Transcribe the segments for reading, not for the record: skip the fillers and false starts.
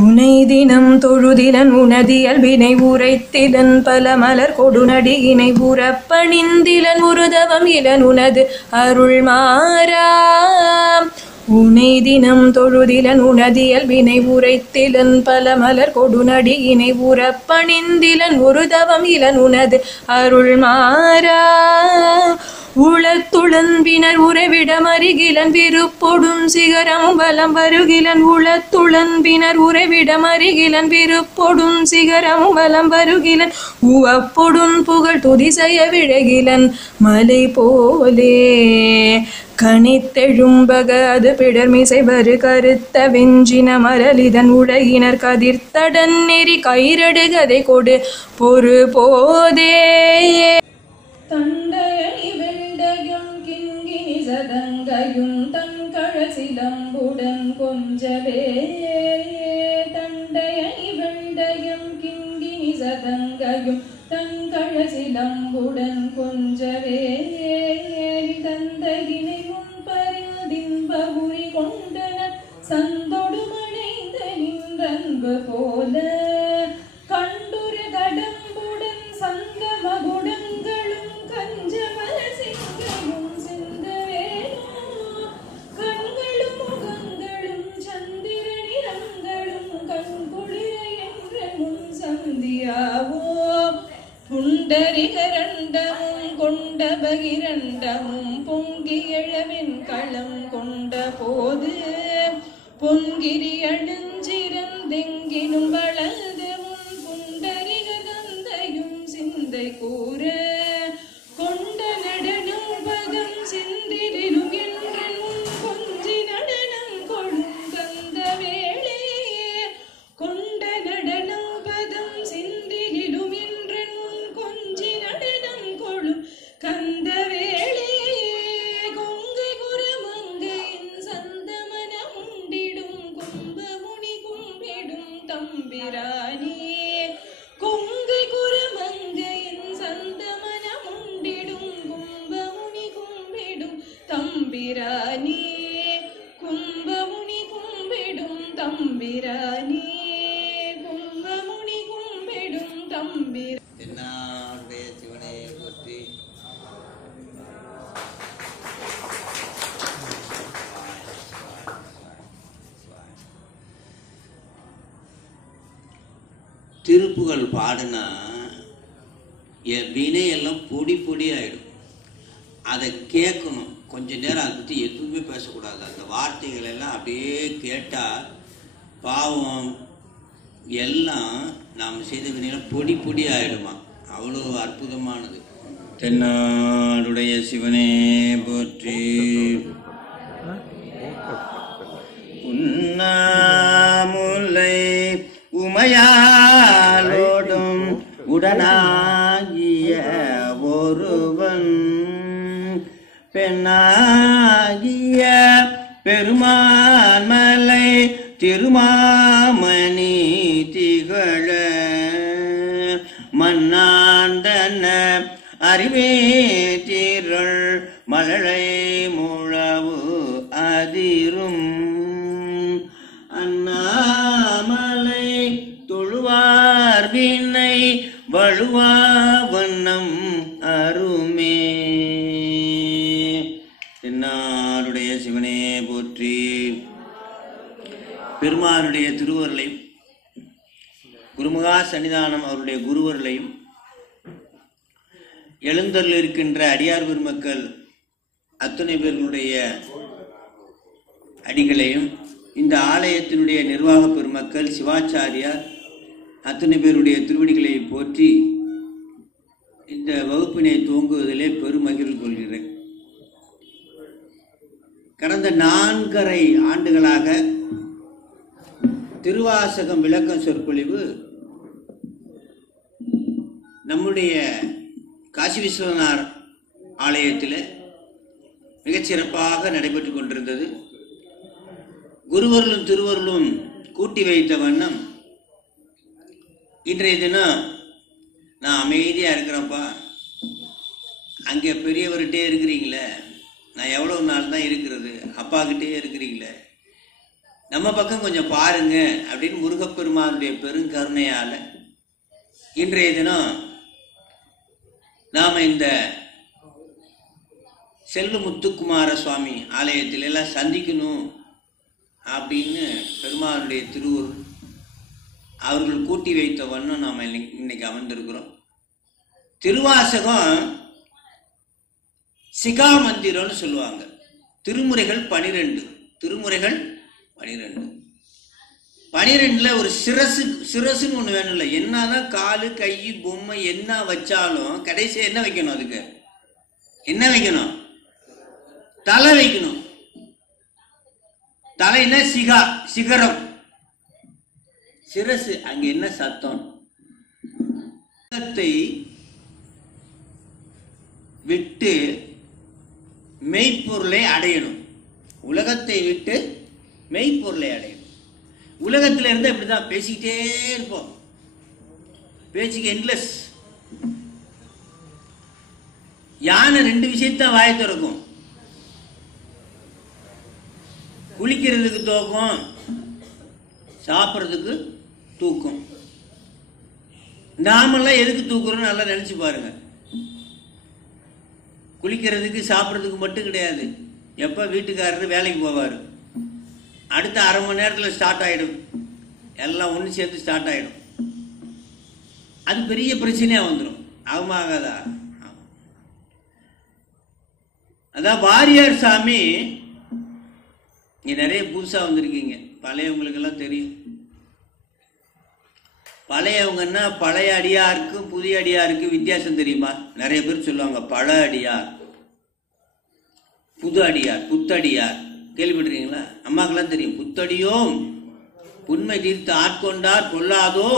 உனை தினம் தொழுதிலன் உனதியல் வினை உரைத்திலன் பல மலர் கொடுநடியினை உறப்பணிந்திலன் உருதவம் இலன் உனது அருள் மாறா. உனை தினம் தொழுதிலன் உனதியல் வினை உரைத்திலன் பல மலர் கொடுநடியினை உறப்பணிந்திலன் உருதவம் இலன் உனது அருள் மாறா. உளத்துளன்பினர் உறைவிடம் அருகிலன் விருப்பொடும் சிகரம் வலம் வருகிலன் உளத்துளன்பினர் உறைவிடம் அருகிலன் விருப்பொடும் சிகரம் வலம் வருகிலன் உவப்பொடும் புகழ் துதிசெய விழகிலன் மலை போலே. கனித்தெழும்பக அது பிடர்மிசை வரு கருத்த வெஞ்சின மரலிதன் உலகினர் கதிர்த்தடன் நெறி கயிரடுகதை கொடு பொறு போதே. தண்டயணி வெண்டையும் கிண்கிணி சதங்கையும் தன்கழ சிலம்புடன் கொஞ்சவே. தண்டயணி வெண்டையும் கிண்கிணி சதங்கையும் தன்கழ சிலம்புடன் கொஞ்சவே. தந்தகினை முன்பறிந்தின்ப உரி கொண்டன சந்தொடு மணைந்த நின்றன்பு போல கண்டுர கடம்புடன் சந்த மகுடங்களும் கஞ்சமர சிங்கையும் சிந்தவேனோ. கண்களும் முகங்களும் சந்திர நிறங்களும் கண்குளிர என்ற முன் சந்தியாவோ. புண்டரிகரண்டமும் கொண்ட பகிரண்டமும் பொங்கி எழவின் களம் கொண்ட போது பொங்கிரி அணுஞ்சிறந்தெங்கினும் வளர்ந்து முன் புண்டரிக தந்தையும் சிந்தை கூற கொண்ட நடனம் பதம் சிந்திரிலும் என்ற முன் கொஞ்சி நடனம் கொடும் கந்த வேளே. கொண்ட நடனம் பதம் சிந்திரிலும் என்ற முன் கொஞ்சி நடனம் கொடும் கந்த வேளே. கொங்கை குரமங்கையின் சந்தமன உண்டிடும் கும்பமுனி கும்பிடும் தம்பிரானே. கொங்கை குரமங்கையின் சந்தமன உண்டிடும் கும்பமுனி கும்பிடும் தம்பிரானே. கும்பமுனி கும்பிடும் தம்பிரானே. கும்பமுனி கும்பிடும் தம்பிரானே. தென்னாடுடைய சிவனை போற்றி. திருப்புகள் பாடுனா என் வினையெல்லாம் பொடி பொடி ஆகிடும். அதை கேட்கணும். கொஞ்ச நேரம் அதை பற்றி எதுவுமே பேசக்கூடாது. அந்த வார்த்தைகள் எல்லாம் அப்படியே கேட்டால் பாவம் எல்லாம் நாம் செய்த வினையெல்லாம் பொடி பொடி ஆகிடுமா. அவ்வளோ அற்புதமானது. தென்னாடுடைய சிவனே போற்றி. உண்ணாமுலை உமையாலோடும் உடனாகிய ஒருவன் பெண்ணாகிய பெருமான் மலை திருமாமணி திகழ மன்னாந்தன அறிவே திரள் மழலை முழவு அதிரும் அண்ணாமலை தொழுவார் வினை வழுவா வண்ணம் அருமே. தென்னாடுடைய சிவனே போற்றி. பெருமானுடைய திருவருளையும் குருமுகா சன்னிதானம் அவருடைய குருவர்களையும் எழுந்தருள் இருக்கின்ற அடியார் பெருமக்கள் அத்துணை பேர்களுடைய அடிகளையும் இந்த ஆலயத்தினுடைய நிர்வாக பெருமக்கள் சிவாச்சாரியார் அத்தனை பேருடைய திருவடிகளை போற்றி இந்த வகுப்பினை துவங்குவதிலே பெருமகிழ்வு கொள்கிறேன். கடந்த 4.5 ஆண்டுகளாக திருவாசகம் விளக்கம் சொற்பொழிவு நம்முடைய காசி விஸ்வநாதர் ஆலயத்தில் மிகச்சிறப்பாக நடைபெற்று கொண்டிருந்தது. குருவர்களும் திருவர்களும் கூட்டி வைத்த வண்ணம் இன்றைய தினம் நான் அமைதியாக இருக்கிறேன்ப்பா, அங்கே பெரியவர்கிட்டே இருக்கிறீங்களே, நான் எவ்வளோ நாள் தான் இருக்கிறது, அப்பாக்கிட்டே இருக்கிறீங்களே, நம்ம பக்கம் கொஞ்சம் பாருங்க அப்படின்னு முருகப்பெருமானுடைய பெருங்கருணையால இன்றைய தினம் நாம இந்த செல்லு முத்துக்குமார சுவாமி ஆலயத்தில் எல்லாம் சந்திக்கணும் அப்படின்னு பெருமானுடைய திருவுருள் அவர்கள் கூட்டி வைத்த வண்ணம் நாம இன்னைக்கு அமர்ந்திருக்கிறோம். திருவாசகம் சிகா மந்திரம்னு சொல்லுவாங்க. திருமுறைகள் 12. திருமுறைகள் 12. 12ல ஒரு சிரசுன்னு ஒண்ணு வேணும். இல்லை, என்னதான் காலு கை பொம்மை என்ன வச்சாலும் கடைசியா என்ன வைக்கணும்? அதுக்கு என்ன வைக்கணும்? தலை வைக்கணும். தலைனா சிகரம், சிரசு. அங்க என்ன சத்தம்? உலகத்தை விட்டு மெய்ப்பொருளை அடையணும். உலகத்தை விட்டு மெய்ப்பொருளை அடையணும். உலகத்துல இருந்து அப்படிதான் பேசிக்கிட்டே இருப்போம். பேச்சுக்கு என்லெஸ். யானை 2 விஷயத்தான் வாயை திறக்கும். குளிக்கிறதுக்கு தூக்கம், சாப்பிட்றதுக்கு தூக்கம். நாமெல்லாம் எதுக்கு தூக்குறோம்னு நல்லா நினைச்சு பாருங்க. குளிக்கிறதுக்கு சாப்பிட்றதுக்கு மட்டும் கிடையாது. எப்போ வீட்டுக்காரர் வேலைக்கு போவார், அடுத்த அரை மணி நேரத்தில் ஸ்டார்ட் ஆகிடும். எல்லாம் ஒன்று சேர்த்து ஸ்டார்ட் ஆகிடும். அது பெரிய பிரச்சனையாக வந்துடும். ஆகாதா? அதான் வாரியார் சாமி. இங்கே நிறைய புதுசாக வந்திருக்கீங்க. பழையவங்களுக்கெல்லாம் தெரியும். பழையவங்கன்னா பழைய அடியாருக்கும் புதிய அடியாருக்கும் வித்தியாசம் தெரியுமா? நிறைய பேர் சொல்லுவாங்க பழ அடியார், புது அடியார், புத்தடியார். கேள்விப்பட்டிருக்கீங்களா? அம்மாக்கெல்லாம் தெரியும். புத்தடியோம் புண்மை தீர்த்து ஆட்கொண்டார் கொள்ளாதோ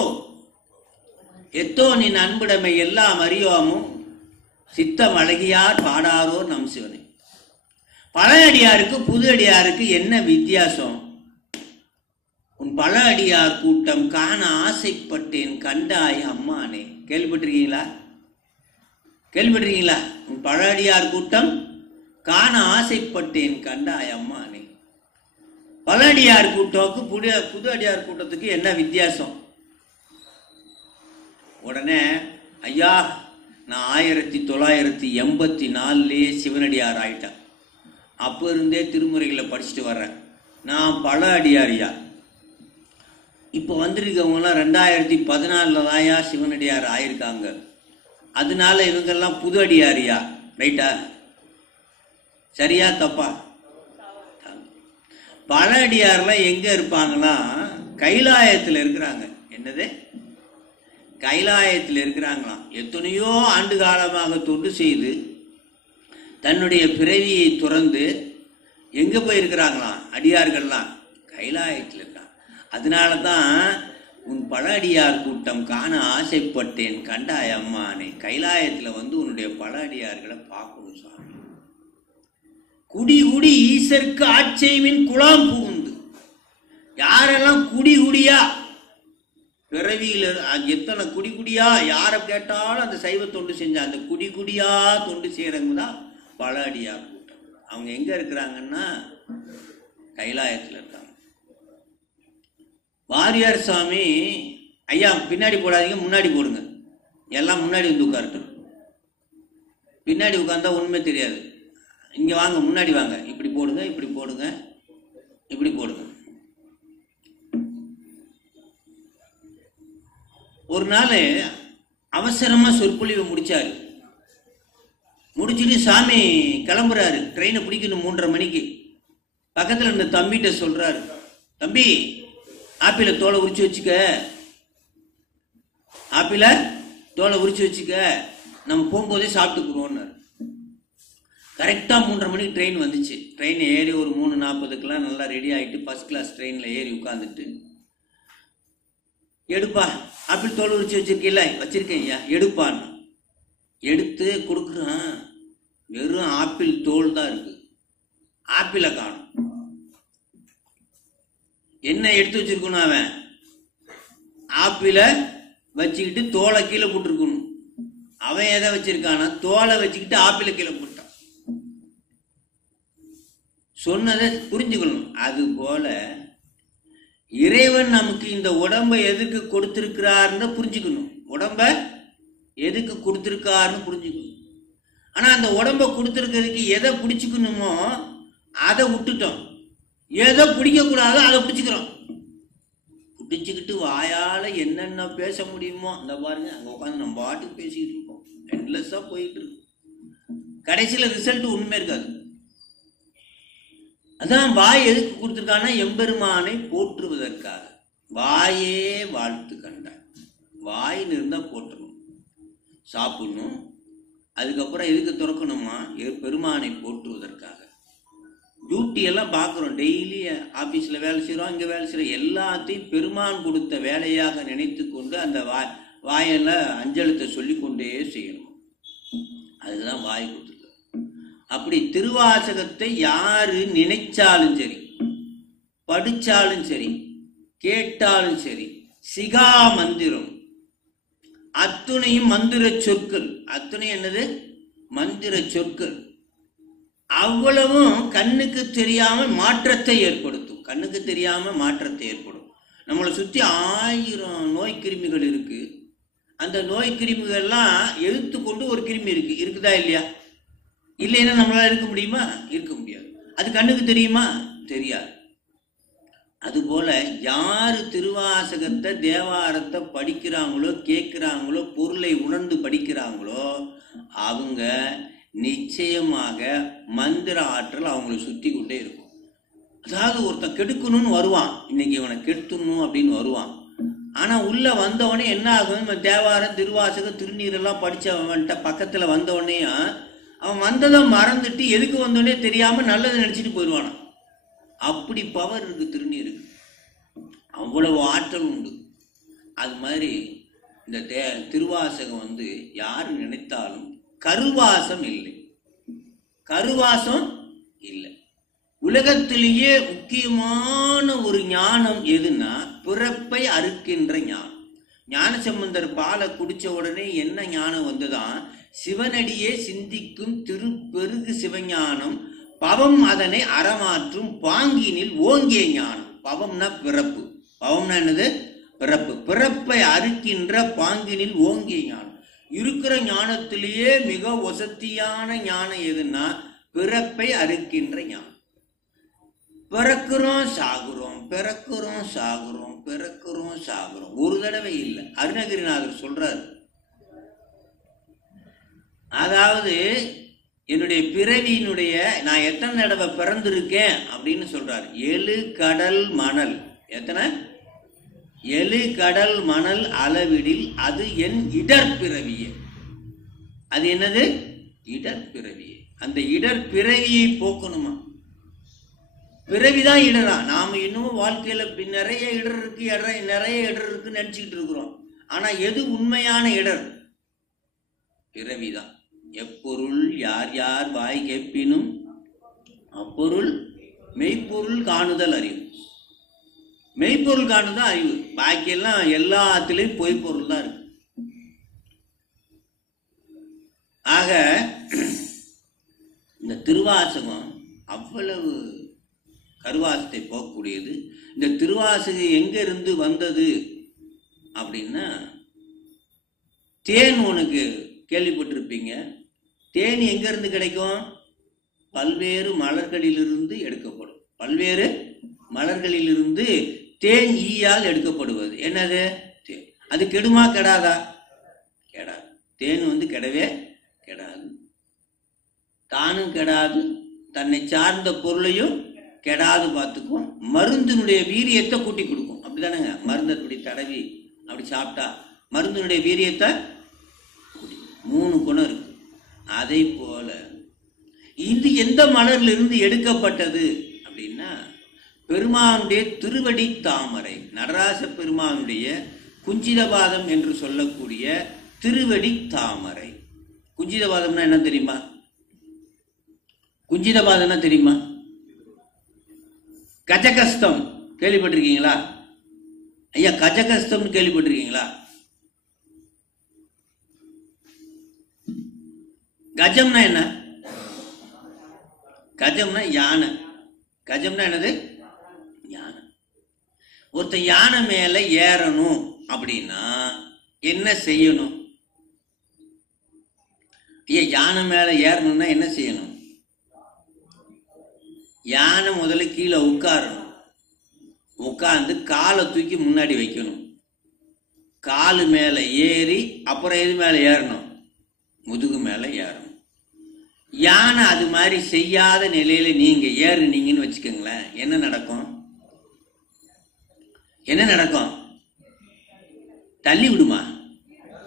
எத்தோ நின் அன்புடைமை எல்லாம் அறியோமும் சித்தம் அழகியார் பாடாரோ நம் சிவனை. பழைய அடியாருக்கு புது அடியாருக்கு என்ன வித்தியாசம்? உன் பல அடியார் கூட்டம் காண ஆசைப்பட்டேன் கண்டாய் அம்மானே. கேள்விப்பட்டிருக்கீங்களா? கேள்விப்பட்டிருக்கீங்களா? உன் பல அடியார் கூட்டம் காண ஆசைப்பட்டேன் கண்டாய் அம்மானே. பல அடியார் கூட்டத்துக்கு புது அடியார் கூட்டத்துக்கு என்ன வித்தியாசம்? உடனே ஐயா, நான் 1984 சிவனடியார் ஆயிட்டேன். அப்போ இருந்தே திருமுறைகளை படிச்சுட்டு வர்றேன். நான் பல அடியாரியா. இப்போ வந்திருக்கவங்களாம் 2014 தாயா சிவனடியார் ஆயிருக்காங்க. அதனால இவங்கெல்லாம் புது அடியாரியா? ரைட்டா? சரியா தப்பா? பல அடியார்லாம் எங்க இருப்பாங்களா? கைலாயத்தில் இருக்கிறாங்க. என்னது? கைலாயத்தில் இருக்கிறாங்களாம். எத்தனையோ ஆண்டு காலமாக தொண்டு செய்து தன்னுடைய பிறவியை துறந்து எங்க போயிருக்கிறாங்களாம் அடியார்கள்லாம்? கைலாயத்தில் இருக்காங்க. அதனால தான் உன் பல அடியார் கூட்டம் காண ஆசைப்பட்டேன் கண்டாய் அம்மானே. கைலாயத்தில் வந்து உன்னுடைய பல அடியார்களை பார்க்கணும் சுவாமி. குடி குடி ஈசருக்கு ஆட்சேமின் குலாம் புகுந்து. யாரெல்லாம் குடி குடியா பிறவியில் எத்தனை குடி குடியா யாரை கேட்டாலும் அந்த சைவ தொண்டு செஞ்ச அந்த குடி குடியா தொண்டு செய்யறவங்க தான் பல அடியார் கூட்டம். அவங்க எங்க இருக்கிறாங்கன்னா கைலாயத்தில் இருக்காங்க. வாரியார் சாமி ஐயா பின்னாடி போடாதீங்க, முன்னாடி போடுங்க. எல்லாம் முன்னாடி வந்து உட்காரட்டும். பின்னாடி உட்கார்ந்தா ஒண்ணுமே தெரியாது. இங்க வாங்க, முன்னாடி வாங்க. இப்படி போடுங்க, இப்படி போடுங்க, இப்படி போடுங்க. ஒரு நாள் அவசரமா சொற்பொழிவை முடிச்சாரு. முடிச்சுட்டு சாமி கிளம்புறாரு. ட்ரெயினை பிடிக்கணும் 3:30 மணிக்கு. பக்கத்துல இருந்த தம்பிகிட்ட சொல்றாரு, தம்பி ஆப்பிள தோலை உரிச்சு வச்சுக்க, ஆப்பிள தோலை உரிச்சு வச்சுக்க, நம்ம போகும்போதே சாப்பிட்டுக்குறோம்னாரு. கரெக்டா 3:30 மணிக்கு ட்ரெயின் வந்துச்சு. ட்ரெயின் ஏறி ஒரு 3:40க்கெல்லாம் நல்லா ரெடி ஆகிட்டு ஃபர்ஸ்ட் கிளாஸ் ட்ரெயின்ல ஏறி உட்காந்துட்டு, எடுப்பா ஆப்பிள் தோல் உரிச்சு வச்சிருக்கீல்ல? வச்சிருக்கேன் ஐயா, எடுப்பான்னு எடுத்து கொடுக்குறான். வெறும் ஆப்பிள் தோல் தான் இருக்கு, ஆப்பிளை காணும். என்ன எடுத்து வச்சிருக்கணும்? அவன் ஆப்பிளை வச்சுக்கிட்டு தோலை கீழே போட்டிருக்கணும். அவன் எதை வச்சிருக்கானா? தோலை வச்சுக்கிட்டு ஆப்பிளை கீழே போட்டான். சொன்னதை புரிஞ்சுக்கணும். அது போல இறைவன் நமக்கு இந்த உடம்பை எதுக்கு கொடுத்திருக்கிறார்னு புரிஞ்சுக்கணும். உடம்ப எதுக்கு கொடுத்திருக்காருன்னு புரிஞ்சுக்கணும். ஆனா அந்த உடம்ப கொடுத்திருக்கிறதுக்கு எதை பிடிச்சுக்கணுமோ அதை விட்டுட்டோம். எதை பிடிக்க கூடாதோ அதை பிடிச்சுக்கிறோம். பிடிச்சுக்கிட்டு வாயால என்னென்ன பேச முடியுமோ அந்த பாருங்க, அங்க உட்காந்து நம்ம பாட்டுக்கு பேசிக்கிட்டு இருக்கோம். எண்ட்லெஸ்ஸா போயிட்டு இருக்கு. கடைசியில ரிசல்ட் ஒண்ணுமே இருக்காது. அதான் வாய் எதுக்கு கொடுத்துருக்கான்னா எம்பெருமானை போற்றுவதற்காக. வாயே வாழ்த்து கண்டார். வாயின்னு இருந்தா போற்றணும், சாப்பிடணும். அதுக்கப்புறம் எதுக்கு திறக்கணுமா? பெருமானை போற்றுவதற்காக. டியூட்டி எல்லாம் பார்க்குறோம். டெய்லி ஆஃபீஸில் வேலை செய்கிறோம், இங்கே வேலை செய்கிறோம். எல்லாத்தையும் பெருமான் கொடுத்த வேலையாக நினைத்து கொண்டு அந்த வாயெல்ல அஞ்சலத்தை சொல்லி கொண்டே செய்யணும். அதுதான் வாய் கொடுத்துருக்கு. அப்படி திருவாசகத்தை யாரு நினைச்சாலும் சரி, படிச்சாலும் சரி, கேட்டாலும் சரி, சிகா மந்திரம் அத்துணையும் மந்திர சொற்கள். அத்துணை என்னது? மந்திர சொற்கள். அவ்வளவும் கண்ணுக்கு தெரியாம மாற்றத்தை ஏற்படுத்தும். கண்ணுக்கு தெரியாம மாற்றத்தை ஏற்படும். நம்மளை சுத்தி 1000 நோய் கிருமிகள் இருக்கு. அந்த நோய் கிருமிகள்லாம் எதிர்த்து கொண்டு ஒரு கிருமி இருக்கு. இருக்குதா இல்லையா? இல்லைன்னா நம்மளால இருக்க முடியுமா? இருக்க முடியாது. அது கண்ணுக்கு தெரியுமா? தெரியாது. அதுபோல யாரு திருவாசகத்தை தேவாரத்தை படிக்கிறாங்களோ, கேட்கிறாங்களோ, பொருளை உணர்ந்து படிக்கிறாங்களோ, அவங்க நிச்சயமாக மந்திர ஆற்றல் அவங்களை சுற்றி கொண்டே இருக்கும். அதாவது ஒருத்தன் கெடுக்கணும்னு வருவான், இன்னைக்கு இவனை கெடுத்துடணும் அப்படின்னு வருவான். ஆனா உள்ள வந்தவனே என்ன ஆகும்? தேவாரம், திருவாசகம், திருநீரெல்லாம் படிச்சவன்ட்ட பக்கத்துல வந்தவனே அவன் வந்ததை மறந்துட்டு எதுக்கு வந்தோடனே தெரியாம நல்லதை நினைச்சிட்டு போயிடுவானா. அப்படி பவர் இருக்கு திருநீருக்கு. அவ்வளவு ஆற்றல் உண்டு. அது மாதிரி இந்த திருவாசகம் யாரு நினைத்தாலும் கருவாசம் இல்லை. கருவாசம் இல்லை. உலகத்திலேயே முக்கியமான ஒரு ஞானம் எதுன்னா பிறப்பை அறுக்கின்ற ஞானம். ஞானசம்பந்தர் பாலை குடிச்ச உடனே என்ன ஞானம் வந்துதான்? சிவனடியே சிந்திக்கும் திருப்பெருகு சிவஞானம், பவம் அதனை அறமாற்றும் பாங்கினில் ஓங்கிய ஞானம். பவம்னா பிறப்பு. பவம்னா என்னது? பிறப்பு. பிறப்பை அறுக்கின்ற பாங்கினில் ஓங்கிய ஞானம். இருக்கிற ஞானத்திலேயே மிக வசத்தியான ஞானம் எதுன்னா பிறப்பை அறுக்கின்ற ஞானம். பிறக்கிறோம் சாகுறோம், பிறக்கிறோம் சாகுறோம், பிறக்கிறோம் சாகுறோம். ஒரு தடவை இல்லை. அருணகிரிநாதர் சொல்றாரு, அதாவது என்னுடைய பிறவியினுடைய நான் எத்தனை தடவை பிறந்திருக்கேன் அப்படின்னு சொல்றாரு. 7 கடல் மணல். எத்தனை? 7 கடல் மணல் அளவிடில் அது என் இடர் பிறவியே. அது என்னது? இடர் பிறவியே. அந்த இடர் பிறவியை போக்கணுமா? பிறவிதான் இடரா. நாம இன்னும் வாழ்க்கையில நிறைய இடர் இருக்கு, நிறைய இடர் இருக்குன்னு நினைச்சுக்கிட்டு இருக்கிறோம். ஆனா எது உண்மையான இடர்? பிறவிதான். எப்பொருள் யார் யார் வாய் கேட்பினும் அப்பொருள் மெய்ப்பொருள் காணுதல் அறிவு. மெய்ப்பொருள் காணுதல் அறிவு. பாக்கியெல்லாம் எல்லாத்திலையும் பொய்ப்பொருள் தான் இருக்கு. ஆக இந்த திருவாசகம் அவ்வளவு கருவாசத்தை போகக்கூடியது. இந்த திருவாசகம் எங்க இருந்து வந்தது அப்படின்னா, தேன் உனக்கு கேள்விப்பட்டிருப்பீங்க. தேன் எங்க இருந்து கிடைக்கும்? பல்வேறு மலர்களிலிருந்து எடுக்கப்படும். பல்வேறு மலர்களிலிருந்து தேன் ஈயால் எடுக்கப்படுவது. என்னது? தேன். அது கெடுமா கெடாதா? கெடாது. தேன் கெடவே கெடாது. தானும் கெடாது, தன்னை சார்ந்த பொருளையும் கெடாது பார்த்துக்கும். மருந்தினுடைய வீரியத்தை கூட்டி கொடுக்கும். அப்படிதானங்க? மருந்து அப்படி தடவி அப்படி சாப்பிட்டா மருந்தினுடைய வீரியத்தை 3 குணம் இருக்கு. அதை போல இது எந்த மலர்ல இருந்து எடுக்கப்பட்டது அப்படின்னா, பெருமானுடைய திருவடி தாமரை. நடராச பெருமானுடைய குஞ்சிதபாதம் என்று சொல்லக்கூடிய திருவடி தாமரை. குஞ்சிதபாதம்னா என்ன தெரியுமா? குஞ்சிதபாதம்னா தெரியுமா? கஜகஸ்தம் கேள்விப்பட்டிருக்கீங்களா ஐயா? கஜகஸ்தம் கேள்விப்பட்டிருக்கீங்களா? கஜம்னா என்ன? கஜம்னா யானை. கஜம்னா என்னது? யானை. ஒருத்தன் யானை மேல ஏறணும் அப்படின்னா என்ன செய்யணும்? யானை மேல ஏறணும்னா என்ன செய்யணும்? யானை முதல்ல கீழே உட்காரணும். உட்கார்ந்து காலை தூக்கி முன்னாடி வைக்கணும். காலு மேல ஏறி அப்புறம் எது மேல ஏறணும்? முதுகு மேல ஏறணும். யானை அது மாதிரி செய்யாத நிலையில நீங்க ஏறுனீங்கன்னு வச்சுக்கோங்களேன், என்ன நடக்கும்? என்ன நடக்கும்? தள்ளி விடுமா?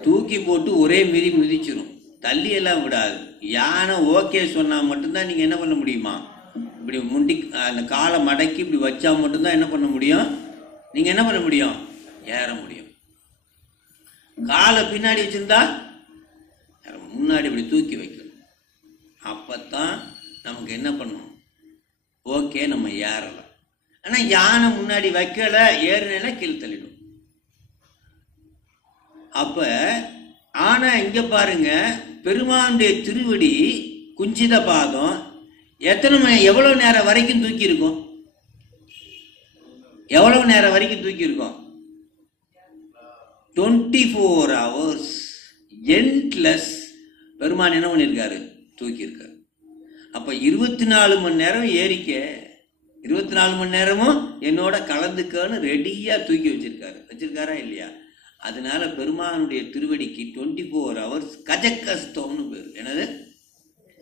தூக்கி போட்டு ஒரே மிதி மிதிச்சிடும். தள்ளி எல்லாம் விடாது. யானை ஓகே சொன்னா மட்டும்தான் நீங்க என்ன பண்ண முடியுமா? இப்படி முண்டி அந்த காலை மடக்கி இப்படி வச்சா மட்டும்தான் என்ன பண்ண முடியும்? நீங்க என்ன பண்ண முடியும்? ஏற முடியும். காலை பின்னாடி வச்சிருந்தா முன்னாடி இப்படி தூக்கி வைக்கணும். அப்பத்தான் நமக்கு என்ன பண்ணும்? ஓகே, நம்ம ஏறலாம். ஆனா யானை முன்னாடி வைக்கல, ஏறினா கீழே தள்ளிடும். அப்ப ஆனா இங்க பாருங்க, பெருமானுடைய திருவடி குஞ்சித பாதம் எவ்வளவு நேரம் வரைக்கும் தூக்கி இருக்கும்? எவ்வளவு நேரம் வரைக்கும் தூக்கி இருக்கும்? 24 hours எண்ட்லெஸ் பெருமான் என்ன பண்ணியிருக்காரு? தூக்கி இருக்காரு. அப்ப 24 மணி நேரம் ஏறிக்க, 24 மணி நேரமும் என்னோட கலந்துக்கன்னு ரெடியா தூக்கி வச்சிருக்காரா இல்லையா? அதனால பெருமானுடைய திருவடிக்கு 24 hours கஜகஸ்தம்னு பேரு. என்னது?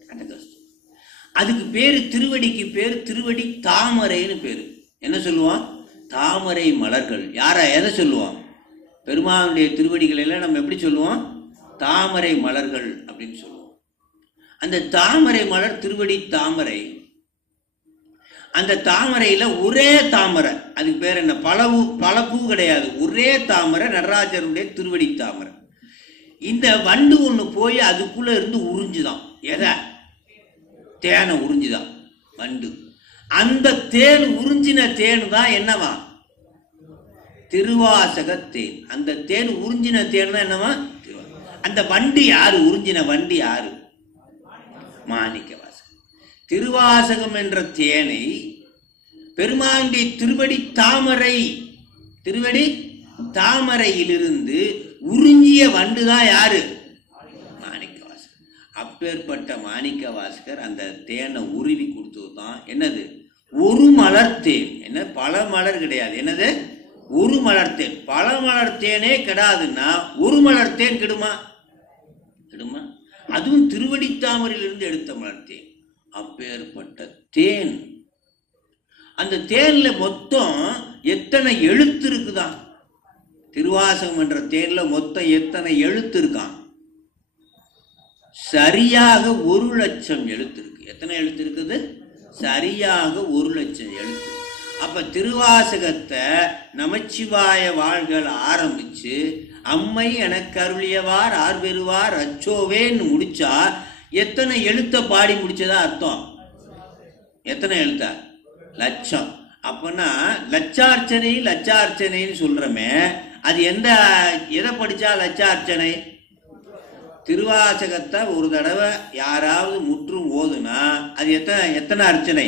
கஜகஸ்தம். அதுக்கு பேரு, திருவடிக்கு பேரு திருவடி தாமரைன்னு பேரு. என்ன சொல்லுவான்? தாமரை மலர்கள். எதை சொல்லுவான்? பெருமானுடைய திருவடிகள் எல்லாம் நம்ம எப்படி சொல்லுவோம்? தாமரை மலர்கள் அப்படின்னு சொல்லுவோம். அந்த தாமரை மலர் திருவடி தாமரை. அந்த தாமரையில ஒரே தாமரை, அதுக்கு பேர் என்ன? பல பூ கிடையாது, ஒரே தாமரை, நடராஜருடைய திருவடி தாமரை. இந்த வண்டு ஒண்ணு போய் அதுக்குள்ள இருந்து உறிஞ்சுதான். எதை? தேனை உறிஞ்சுதான் வண்டு. அந்த தேன் உறிஞ்சின தேன் தான் என்னவா? திருவாசக தேன். அந்த தேன் உறிஞ்சின தேன் தான் என்னவா? அந்த வண்டி யாரு? உறிஞ்சின வண்டி யாரு? மாணிக்க வாசகம். திருவாசகம் என்ற தேனை பெருமானுடைய திருவடி தாமரையிலிருந்து உறிஞ்சிய வண்டுதான் யாரு? மாணிக்க வாசகர். அப்பேற்பட்ட மாணிக்க வாசகர் அந்த தேனை உருவி கொடுத்ததுதான் என்னது? ஒரு மலர் தேன். என்ன? பல மலர் கிடையாது. என்னது? ஒரு மலர் தேன். பல மலர் தேனே கெடாதுன்னா ஒரு மலர் தேன் கெடுமா? அதுவும் திருவடி தாமரையிலிருந்து எடுத்த மலர் தேன். அப்பேற்பட்ட தேன். அந்த தேன்ல மொத்தம் எத்தனை எழுத்து இருக்குதான்? திருவாசகம் என்ற தேன்ல மொத்தம் எத்தனை எழுத்து இருக்கான்? சரியாக 1,00,000 எழுத்து இருக்கு. எத்தனை எழுத்து இருக்குது? சரியாக 1,00,000 எழுத்து. அப்ப திருவாசகத்தை நமச்சிவாய வாழ்கள் ஆரம்பிச்சு அம்மை எனக்கு அருளியவார் ஆர்வெருவார் அச்சோவேன்னு முடிச்சா எத்தனை எழுத்த பாடி முடிச்சதா அர்த்தம்? எத்தனை எழுத்தா? 1,00,000. அப்பனா லட்சார்ச்சனைன்னு சொல்றமே, அது எதை படிச்சா லட்சார்ச்சனை? திருவாசகத்தை ஒரு தடவை யாராவது முற்றும் ஓதுனா அது எத்தனை அர்ச்சனை?